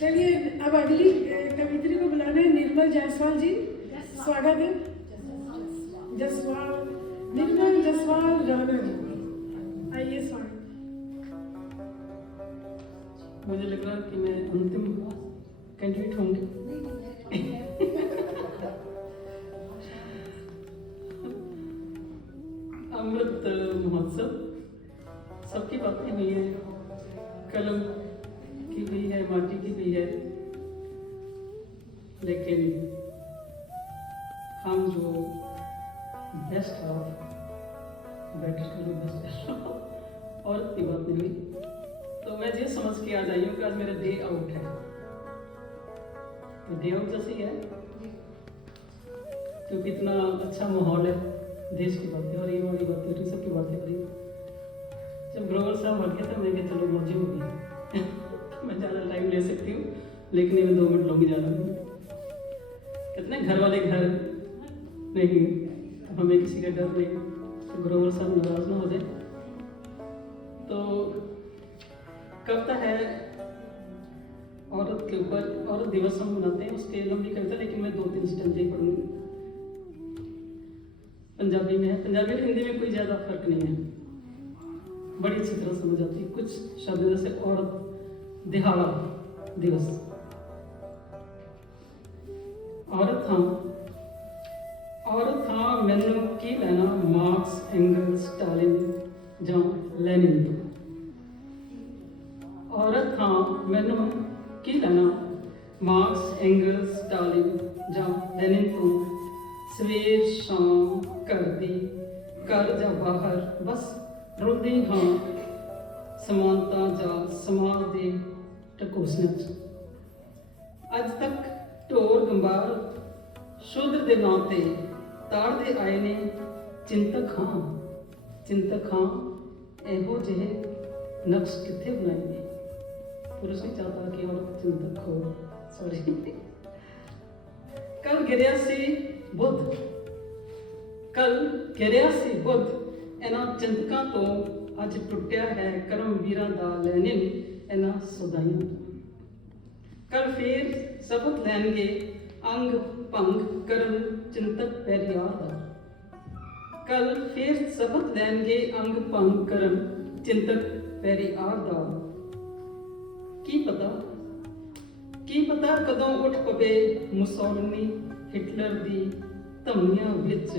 चलिए अब अगली कवित्री को बुलाना है निर्मल जायसवाल जी। स्वागत है। जसवाल, निर्मल जसवाल राणा जी, आइए स्वागत। मुझे लग रहा है कि मैं अंतिम कैंडिडेट होंगी। अमृत महोत्सव सबकी बातें हुई है, कलम की भी है, माटी की भी है, लेकिन हम जो बेस्ट ऑफ बेटर करो बेस्ट औरत की बात नहीं हुई, तो मैं ये समझ के आ जाइए कि आज मेरा डे आउट है। तो डे आउट जैसे ही है, क्योंकि इतना अच्छा माहौल है, देश की बातें हो रही, हमारी बातें हो रही, सबकी बातें हो रही। जब ग्रोवर साहब हट गया था, मैं कहा चलो मौजी हो गई। मैं ज़्यादा टाइम ले सकती हूँ, लेकिन ये मैं 2 मिनट लूँगी ज़्यादा नहीं। कितने घर वाले घर नहीं, हमें किसी का डर नहीं, तो ग्रोवर साहब नाराज ना हो जाए। तो कविता है औरत के ऊपर, औरत दिवस हम मनाते हैं, उसके लंबी कविता, लेकिन मैं 2-3 स्टैंजे पढ़ूंगी। पंजाबी में है, पंजाबी और हिंदी में कोई ज़्यादा फर्क नहीं है, बड़ी अच्छी तरह समझ आती है। कुछ शब्द जैसे औरत दिहाड़ा दिवस, औरत हाँ मैनू की लेना मार्क्स एंगल्स स्टालिन ਜਾਂ ਲੈਨਿਨ ਤੋਂ। औरत हाँ मैनू की लेना मार्क्स एंगल्स स्टालिन ਜਾਂ ਲੈਨਿਨ ਤੋਂ। सवेर शाम घर दी घर ਜਾਂ बाहर बस रुलदी हाँ समानता ਜਾਂ समाज ਦੇ ਢਕੋਸਲੇ 'ਚ। ਅੱਜ तक ਢੋਰ ਗੰਬਾਰ ਸ਼ੂਦਰ ਦੇ ਨਾਂ ਤੇ ਤਾੜਦੇ ਆਏ ਨੇ चिंतक हाँ चिंतक हाँ ਇਹੋ ਜਿਹੇ ਨਕਸ਼ ਕਿੱਥੇ ਬਣਾਏंगे। पुरुष नहीं चाहता कि औरत चिंतक हो। सॉरी। कल गिरिया सी बुद्ध, कल गिरिया सी बुद्ध इन्हां चिंतकां तो अज टुटिया है करमवीरां दा लैनिन इन्हां सदाइयां तो। कल फिर शपथ लैणगे अंग भंग करन चिंतक पैरियार दा। कल फिर शपथ लैणगे अंग भंग करन चिंतक पैरियार दा। की पता कदों उठ पवे मुसोलिनी हिटलर दी धमनियां विच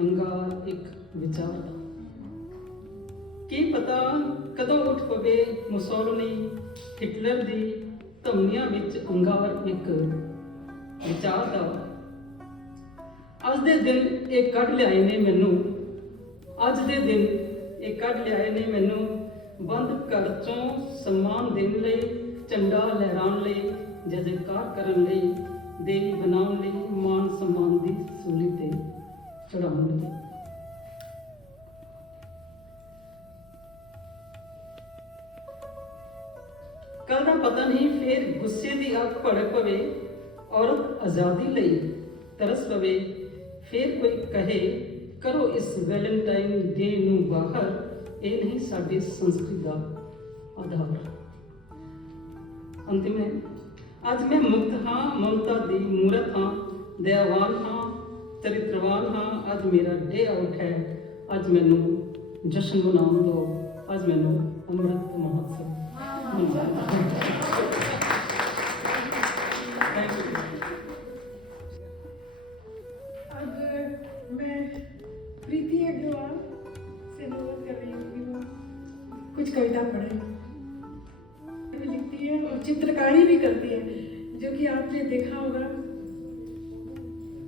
अंगार एक विचार दा। की पता कदों उठ पवे मुसोलिनी हिटलर दी धमनियां विच अंगार एक विचार दा। अज दे दिन ये कढ़ लियाए ने मैनू, अज दे दिन ये कढ़ लियाए ने मैनू बंद घर चों सम्मान देने लई, झंडा लहराने लई, जय जयकार करन लई, देवी बनाउण लई, मान सम्मान दी सूली ते चढ़ाउण लई। कल दा पता नहीं फिर गुस्से दी अग भड़क पवे, औरत आज़ादी लई तरस पवे, फिर कोई कहे करो इस वैलेंटाइन डे नूं बाहर, ये नहीं साडी संस्कृति दा आधार। अंतिम है, अज मैं मुक्त हाँ ममता दी मूरत हाँ, दयावान हाँ चरित्रवान हाँ। अज मेरा डे आउट है, अज मैनू जश्न मनाउण दो, अज मैनू अमृत महोत्सव अब मैं प्रीति अग्रवाल से अनुरोध कर रही हूँ कि वो कुछ कविता पढ़े। वो लिखती है और चित्रकारी भी करती है, जो कि आपने देखा होगा।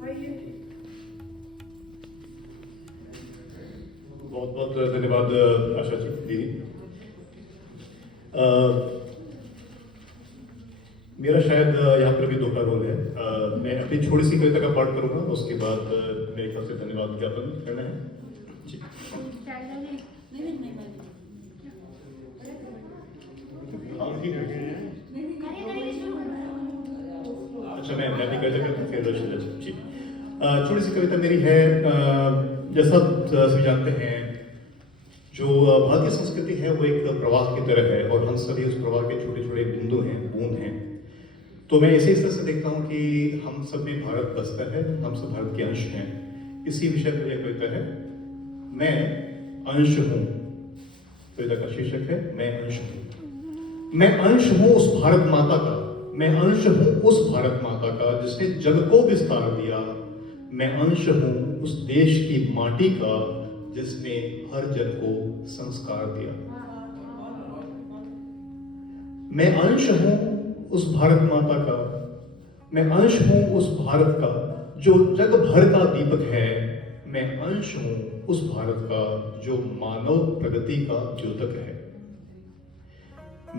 आइए। बहुत बहुत धन्यवाद आशा जी दीदी। मेरा शायद यहाँ पर भी दूसरा रोल है। मैं अपनी छोटी सी कविता का पाठ करूँगा, उसके बाद मेरे ख्याल से धन्यवाद ज्ञापन करना है जी। अच्छा, मैं अपनी कविता करता फिर जी। छोटी सी कविता मेरी है। जैसा सभी जानते हैं, जो भारतीय संस्कृति है वो एक प्रवाह की तरह है और हम सभी उस प्रवाह के छोटे छोटे बिंदु हैं, बूंद हैं। तो मैं इसी तरह से देखता हूँ कि हम सब में भारत बसता है, हम सब भारत के अंश हैं। इसी विषय पर यह कविता है, मैं अंश हूँ। कविता का शीर्षक है मैं अंश हूँ। मैं अंश हूँ उस भारत माता का, मैं अंश हूँ उस भारत माता का जिसने जग को विस्तार दिया। मैं अंश हूँ उस देश की माटी का जिसने हर जन को संस्कार दिया। मैं अंश हूँ उस भारत माता का, मैं अंश हूँ उस भारत का जो जग भर का दीपक है। मैं अंश हूँ उस भारत का जो मानव प्रगति का द्योतक है।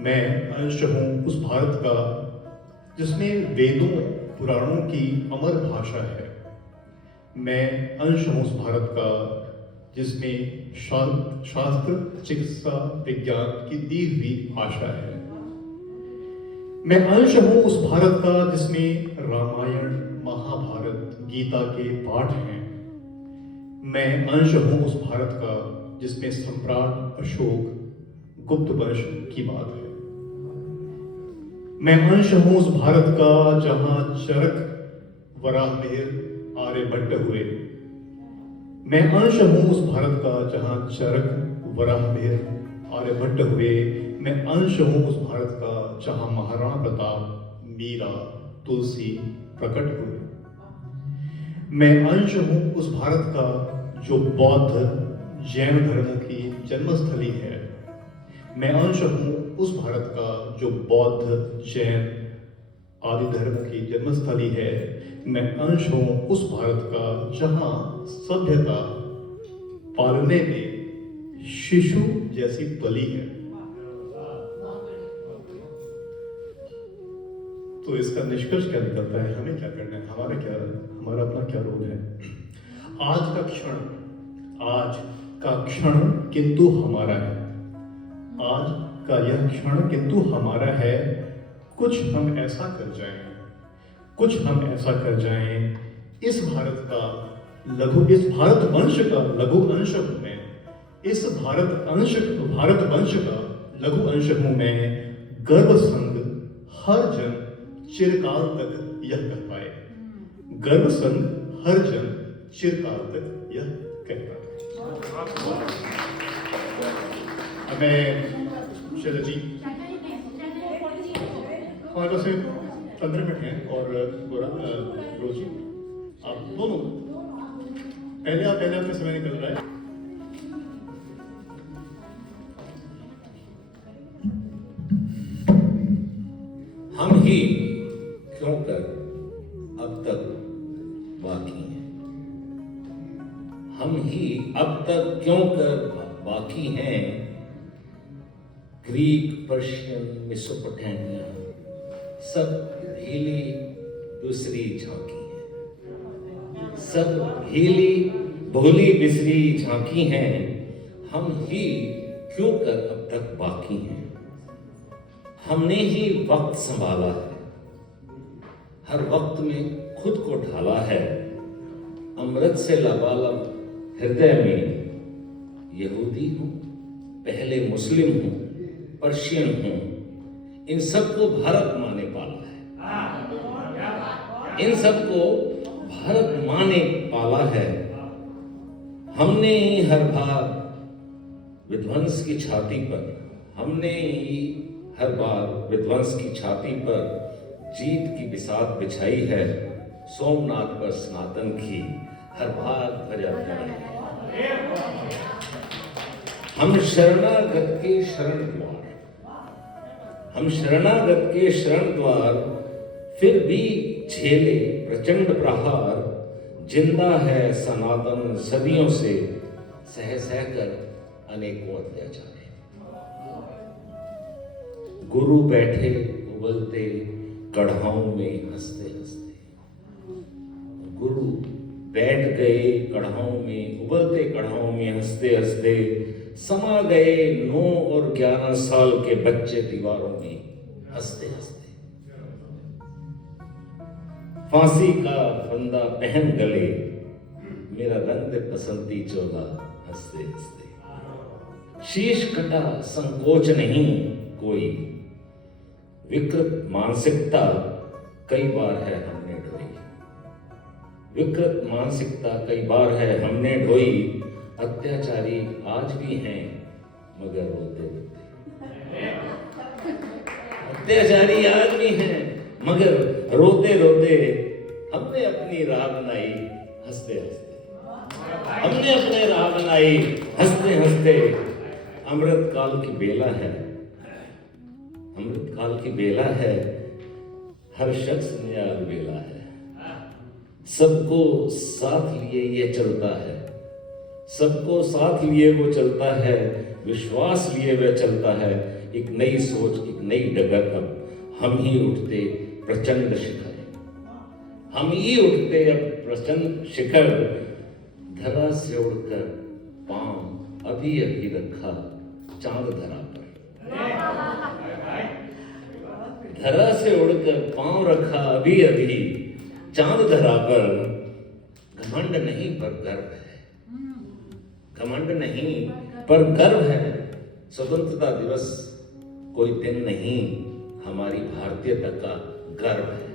मैं अंश हूँ उस भारत का जिसमें वेदों पुराणों की अमर भाषा है। मैं अंश हूँ उस भारत का जिसमें शास्त्र, चिकित्सा, विज्ञान की दी हुई आशा है। मैं अंश हूँ उस भारत का जिसमें रामायण, महाभारत, गीता के पाठ हैं। मैं अंश हूँ उस भारत का जिसमें सम्राट अशोक, गुप्त वंश की बात है। मैं अंश हूँ उस भारत का जहाँ चरक, वराहमिहिर, आर्यभट्ट हुए। मैं अंश हूँ उस भारत का जहाँ चरक, वराहमिहिर, आर्यभट्ट हुए। मैं अंश हूँ उस भारत का जहाँ महाराणा प्रताप, मीरा, तुलसी प्रकट हुए। मैं अंश हूँ उस भारत का जो बौद्ध, जैन धर्मों की जन्मस्थली है। मैं अंश हूँ उस भारत का जो बौद्ध, जैन आदि धर्मों की जन्मस्थली है। मैं अंश हूँ उस भारत का जहाँ सभ्यता पालने में शिशु जैसी बलि है। तो इसका निष्कर्ष क्या निकलता है? हमें क्या करना है? हमारा अपना क्या रोल है? आज का क्षण किंतु हमारा है। आज का यह क्षण किंतु हमारा है। कुछ हम ऐसा कर जाएं, इस भारत वंश का लघु अंश हूं मैं। इस भारत वंश का लघु अंश हूं मैं। गर्व संग हर जन चिरकाल तक यह कह पाए। गर्व संग हर जन चिरकाल तक यह कह पाए। मैं शैला जी, हमारे पास 15 मिनट हैं और रोजी आप दोनों पहले अपने समय निकल रहा है। हम ही क्यों कर अब तक बाकी हैं। हम ही अब तक क्यों कर बाकी हैं। ग्रीक, पर्शियन, मेसोपोटामिया सब हीली दूसरी झांकी है। सब हीली भोली बिसरी झांकी हैं। हम ही क्यों कर अब तक बाकी हैं। हमने ही वक्त संभाला है। हर वक्त में खुद को ढाला है। अमृत से लबालब हृदय में यहूदी हूं, पहले मुस्लिम हूं, पर्शियन हूं। इन सबको भारत माँ ने पाला है। इन सबको भारत माँ ने पाला है। हमने ही हर बार विध्वंस की छाती पर, हमने ही हर बार विध्वंस की छाती पर जीत की बिसात बिछाई है। सोमनाथ पर सनातन की हर बार ध्वजा फहराई। हम शरणागत के शरण द्वार, हम शरणागत के शरण द्वार, फिर भी झेले प्रचंड प्रहार। जिंदा है सनातन सदियों से, सह सह कर अनेकों अत्याचार। गुरु बैठे उबलते कढ़ाओं में हंसते हंसते, गुरु बैठ गए कढ़ाओं में, उबलते कढ़ाओं में हंसते हंसते, समा गए 9 और 11 साल के बच्चे दीवारों में हंसते हंसते। फांसी का फंदा पहन गले, मेरा रंग दे बसंती चोला हंसते हंसते। शीश कटा संकोच नहीं कोई, विकृत मानसिकता कई बार है हमने ढोई। विकृत मानसिकता कई बार है हमने ढोई। अत्याचारी आज भी हैं मगर रोते रोते। अत्याचारी आज भी हैं मगर रोते रोते। हमने अपनी राह बनाई हंसते हंसते। हमने अपने राह बनाई हंसते हंसते। अमृत काल की बेला है, अमृत काल की बेला है, हर शख्स नया बेला है। सबको साथ लिए ये चलता है, सबको साथ लिए वो चलता है, विश्वास लिए वह चलता है। एक नई सोच, एक नई डगर, अब हम ही उठते प्रचंड शिखर। हम ही उठते अब प्रचंड शिखर। धरा से उड़कर पांव अभी अभी रखा चांद धरा पर। धरा से उड़कर पांव रखा अभी अभी चांद धरा पर। घमंड नहीं पर गर्व है, घमंड नहीं पर गर्व है। स्वतंत्रता दिवस कोई दिन नहीं, हमारी भारतीयता का गर्व है,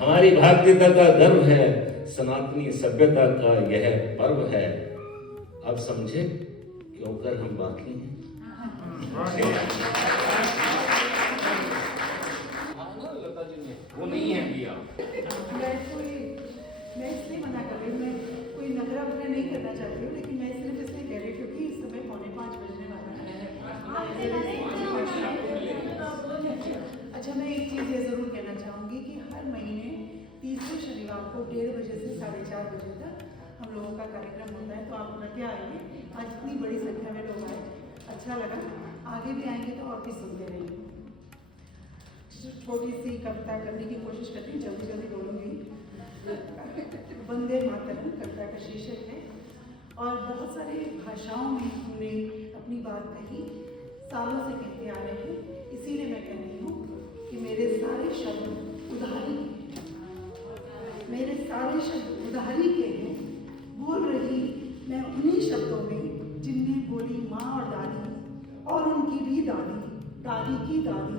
हमारी भारतीयता का गर्व है। सनातनी सभ्यता का यह पर्व है। अब समझे क्यों कर हम बाकी हैं। लता जी ने वो नहीं है भैया। मैं इसलिए मना कर रही हूँ, मैं कोई नखरा वगैरह नहीं करना चाहती हूँ, लेकिन मैं सिर्फ इसलिए कह रही हूँ क्योंकि इस समय 4:45 बजने वाला है। अच्छा, मैं एक चीज़ ये ज़रूर कहना चाहूँगी कि हर महीने तीसरे शनिवार को 1:30 बजे से 4:30 बजे तक हम लोगों का कार्यक्रम होता है, तो आप कृपया आइए। आज इतनी बड़ी संख्या में लोग आए, अच्छा लगा। आगे भी आएंगे तो और भी सुनते रहेंगे। छोटी सी कविता करने की कोशिश करती हूँ, जल्दी जल्दी बोलूँगी। वंदे मातरम कविता का शीर्षक है, और बहुत सारी भाषाओं में हमने अपनी बात कही, सालों से कहते आ रहे हैं। इसीलिए मैं कहती हूँ कि मेरे सारे शब्द उधारी, मेरे सारे शब्द उधारी के हैं। बोल रही मैं उन्हीं शब्दों में जिनमें बोली माँ और दादी, और उनकी भी दादी, दादी की दादी।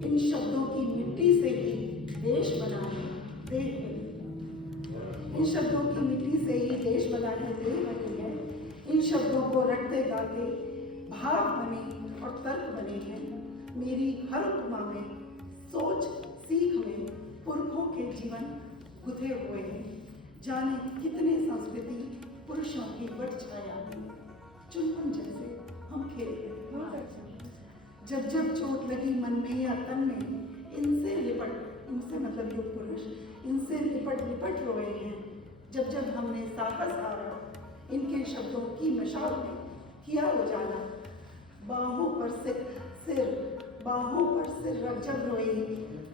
इन शब्दों की मिट्टी से ही देश बनाने देह बनी, इन शब्दों की मिट्टी से ही देश बनाने देह बनी है। इन शब्दों को रटते गाते भाव बने और तर्क बने हैं। मेरी हर उपमा में, सोच सीख में पुरखों के जीवन गुथे हुए हैं। जाने कितने संस्कृति पुरुषों की बट छाया में चुनमुन जैसे हम खेलते हैं। जब जब चोट लगी मन में या तन में, इनसे लिपट, इनसे मतलब युग पुरुष, इनसे लिपट लिपट रोए हैं। जब जब हमने साहस हारा, इनके शब्दों की मशाल में किया उजाला। बाहों पर सिर, बाहों पर सिर रख जब रोई,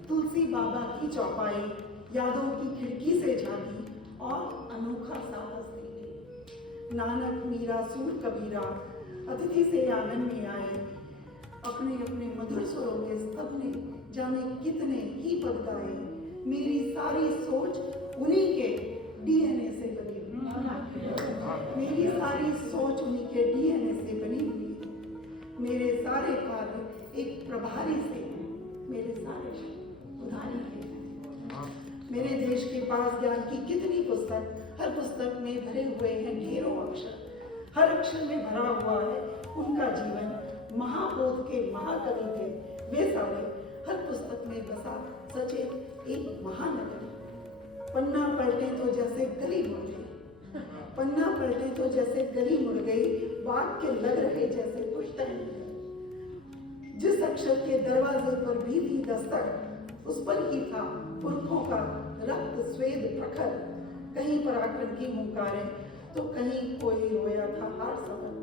तुलसी बाबा की चौपाई यादों की खिड़की से झांकी और अनोखा सा हंस दिए। नानक मीरा सूर कबीरा अतिथि से आंगन में आए, अपने अपने मधुर स्वरों में सबने जाने कितने ही पद गाए। मेरी सारी सोच उन्हीं के डीएनए से बनी हुई, मेरी सारी सोच उन्हीं के डीएनए से बनी हुई। मेरे सारे कार्य एक प्रभारी से, मेरे सारे उधारी के। मेरे देश के पास ज्ञान की कितनी पुस्तक, हर पुस्तक में भरे हुए हैं ढेरों अक्षर। हर अक्षर में भरा हुआ है उनका जीवन। महाबोध के महाकवि थे वे सारे, हर पुस्तक में बसा सचे एक महानगर। पन्ना पलटे तो जैसे गली मुड़ गई, पन्ना पलटे तो जैसे गली मुड़ गई, वाक्य लग रहे जैसे कुछ तय। जिस अक्षर के दरवाजे पर भी थी दस्तक, उस पर ही था पुरखों का रक्त स्वेद प्रखर। कहीं पराक्रम की हुंकारें तो कहीं कोई रोया था हार सबर,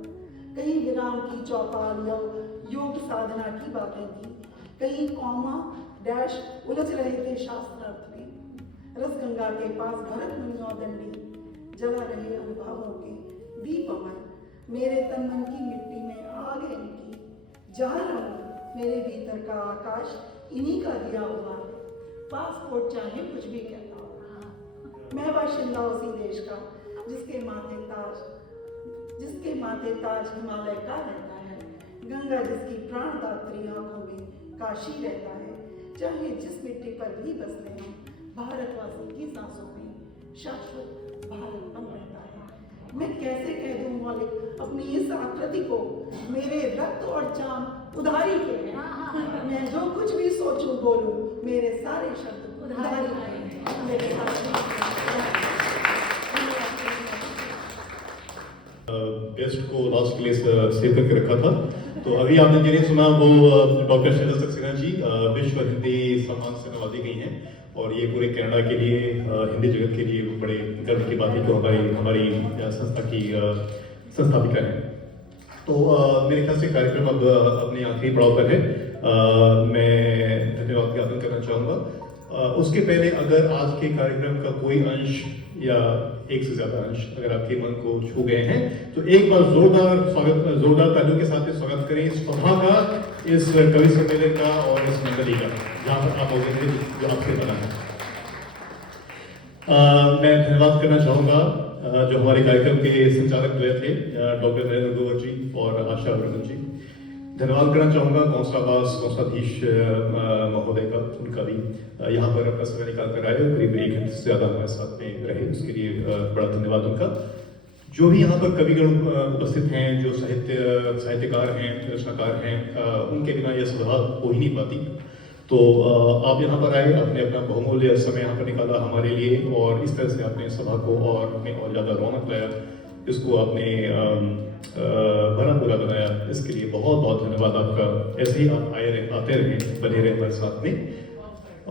कहीं विराम की चौपाल या योग साधना की बातें थी, कहीं कॉमा डैश उलझ रहे थे शास्त्रार्थ में। रसगंगा के पास भरत मुनि और दंडी जला रहे अनुभवों के दीप अमर, मेरे तन मन की मिट्टी में आग है इनकी। जा रहा हूँ मेरे भीतर का आकाश इन्हीं का दिया हुआ, पासपोर्ट चाहे कुछ भी कहता हो। मैं बाशिंदा उसी देश का जिसके माथे ताज हिमालय का रहता है, गंगा जिसकी प्राणदात्री आंखों में काशी रहता है। चाहे जिस मिट्टी पर भी बसते हैं, भारतवासी की सांसों में शाश्वत भारतपन रहता है। मैं कैसे कह दूं मौलिक अपनी इस आकृति को, मेरे रक्त और जान उधारी के हैं। मैं जो कुछ भी सोचूं बोलूं, मेरे सारे शब्द उधारी के मेरे गेस्ट को लास्ट के लिए सेव करके रखा था। तो अभी आपने जिन्हें सुना वो डॉक्टर शहजाद सक्सेना जी विश्व हिंदी सम्मान से नवाजी गई हैं, और ये पूरे कनाडा के लिए हिंदी जगत के लिए बड़े गर्व की बात है कि हमारी संस्था की संस्थापिका है। तो मेरे ख्याल से कार्यक्रम अब अपने आखिरी पड़ाव पर है। मैं धन्यवाद ज्ञापन करना चाहूँगा। उसके पहले अगर आज के कार्यक्रम का कोई अंश या एक से ज्यादा अंश अगर आपके मन को छू गए हैं, तो एक बार जोरदार तालियों के साथ स्वागत करें इस सभा का, इस कवि सम्मेलन का और इस मंडली का, जहाँ पर आप होंगे जो आपसे बना है। मैं धन्यवाद करना चाहूँगा जो हमारे कार्यक्रम के संचालक द्वय थे, डॉक्टर नरेंद्र ग्रोवर जी और आशा वर्धन जी। धन्यवाद करना चाहूँगा कौंसलाधीश महोदय का, उनका भी यहाँ पर अपना समय निकाल कर आए, करीब 1 घंटे से ज़्यादा हमारे साथ में रहे, उसके लिए बड़ा धन्यवाद उनका। जो भी यहाँ पर कविगण उपस्थित हैं, जो साहित्यकार हैं, रचनाकार हैं, उनके बिना यह सभा हो ही नहीं पाती। तो आप यहाँ पर आए, आपने अपना बहुमूल्य समय यहाँ पर निकाला हमारे लिए, और इस तरह से आपने सभा को और ज़्यादा रौनक लाया, इसको आपने भरा पूरा बनाया। इसके लिए बहुत बहुत धन्यवाद आपका। ऐसे ही आप आते रहें, बने रहें हमारे साथ में।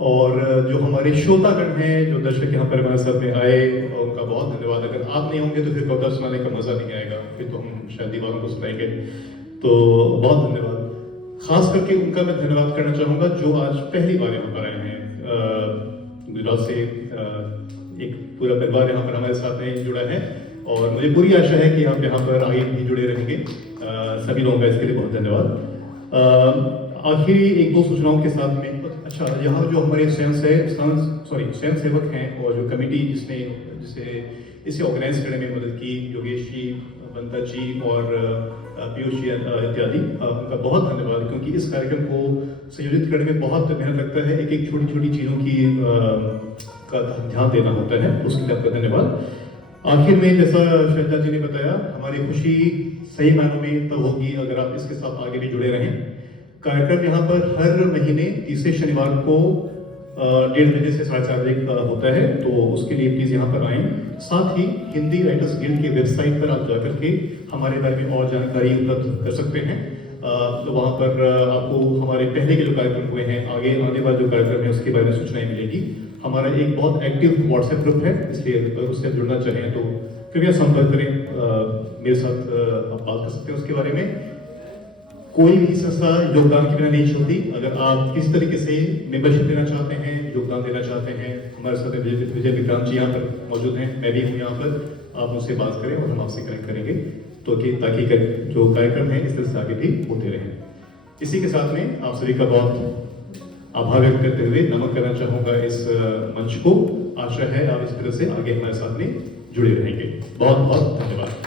और जो हमारे श्रोतागण हैं, जो दर्शक यहाँ पर हमारे साथ में आए, उनका बहुत धन्यवाद। अगर आप नहीं होंगे तो फिर कविता सुनाने का मजा नहीं आएगा, फिर तो हम शायद दीवारों को सुनाएंगे। तो बहुत धन्यवाद। खास करके उनका मैं धन्यवाद करना चाहूँगा जो आज पहली बार यहाँ पर आए हैं। गुजरात से एक पूरा परिवार यहाँ पर हमारे साथ में जुड़ा है, और मुझे पूरी आशा है कि आप यहाँ पर आगे भी जुड़े रहेंगे। सभी लोगों का इसके लिए बहुत धन्यवाद। आखिरी 1-2 सूचनाओं के साथ में, अच्छा, यहाँ जो हमारे स्वयं सेवक हैं और जो कमेटी जिसे इसे ऑर्गेनाइज करने में मदद की, योगेश जी, बंता जी और पीयूष जी इत्यादि, उनका बहुत धन्यवाद, क्योंकि इस कार्यक्रम को संयोजित करने में बहुत मेहनत लगता है। एक छोटी छोटी चीज़ों की का ध्यान देना होता है, उसके लिए आपका धन्यवाद। आखिर में जैसा श्रद्धा जी ने बताया, हमारी खुशी सही मायनों में तब होगी अगर आप इसके साथ आगे भी जुड़े रहें। कार्यक्रम यहाँ पर हर महीने तीसरे शनिवार को 1:30 बजे से 4:30 बजे का होता है, तो उसके लिए प्लीज़ यहाँ पर आएँ। साथ ही हिंदी राइटर्स गिल्ड की वेबसाइट पर आप जाकर के हमारे बारे में और जानकारी उपलब्ध कर सकते हैं। तो वहाँ पर आपको हमारे पहले के जो कार्यक्रम हुए हैं, आगे आने वाले जो कार्यक्रम है उसके बारे में सूचनाएं मिलेगी। हमारा एक बहुत एक्टिव व्हाट्सएप ग्रुप है, इसलिए अगर उससे जुड़ना चाहें तो कृपया संपर्क करें, मेरे साथ आप बात कर सकते हैं उसके बारे में। कोई भी संस्था योगदान के बिना नहीं छोड़ती। अगर आप किस तरीके से मेंबरशिप देना चाहते हैं, योगदान देना चाहते हैं, हमारे साथ विजय विक्रांत जी यहाँ पर मौजूद हैं, मैं भी हूँ यहाँ पर, आप मुझसे बात करें और हम आपसे कनेक्ट करेंगे, तो कि ताकि जो कार्यक्रम है इस तरह से आगे भी होते रहें। इसी के साथ में आप सभी का बहुत आभार व्यक्त करते हुए नमन करना चाहूँगा इस मंच को। आशा है आप इस तरह से आगे हमारे साथ में जुड़े रहेंगे। बहुत बहुत धन्यवाद।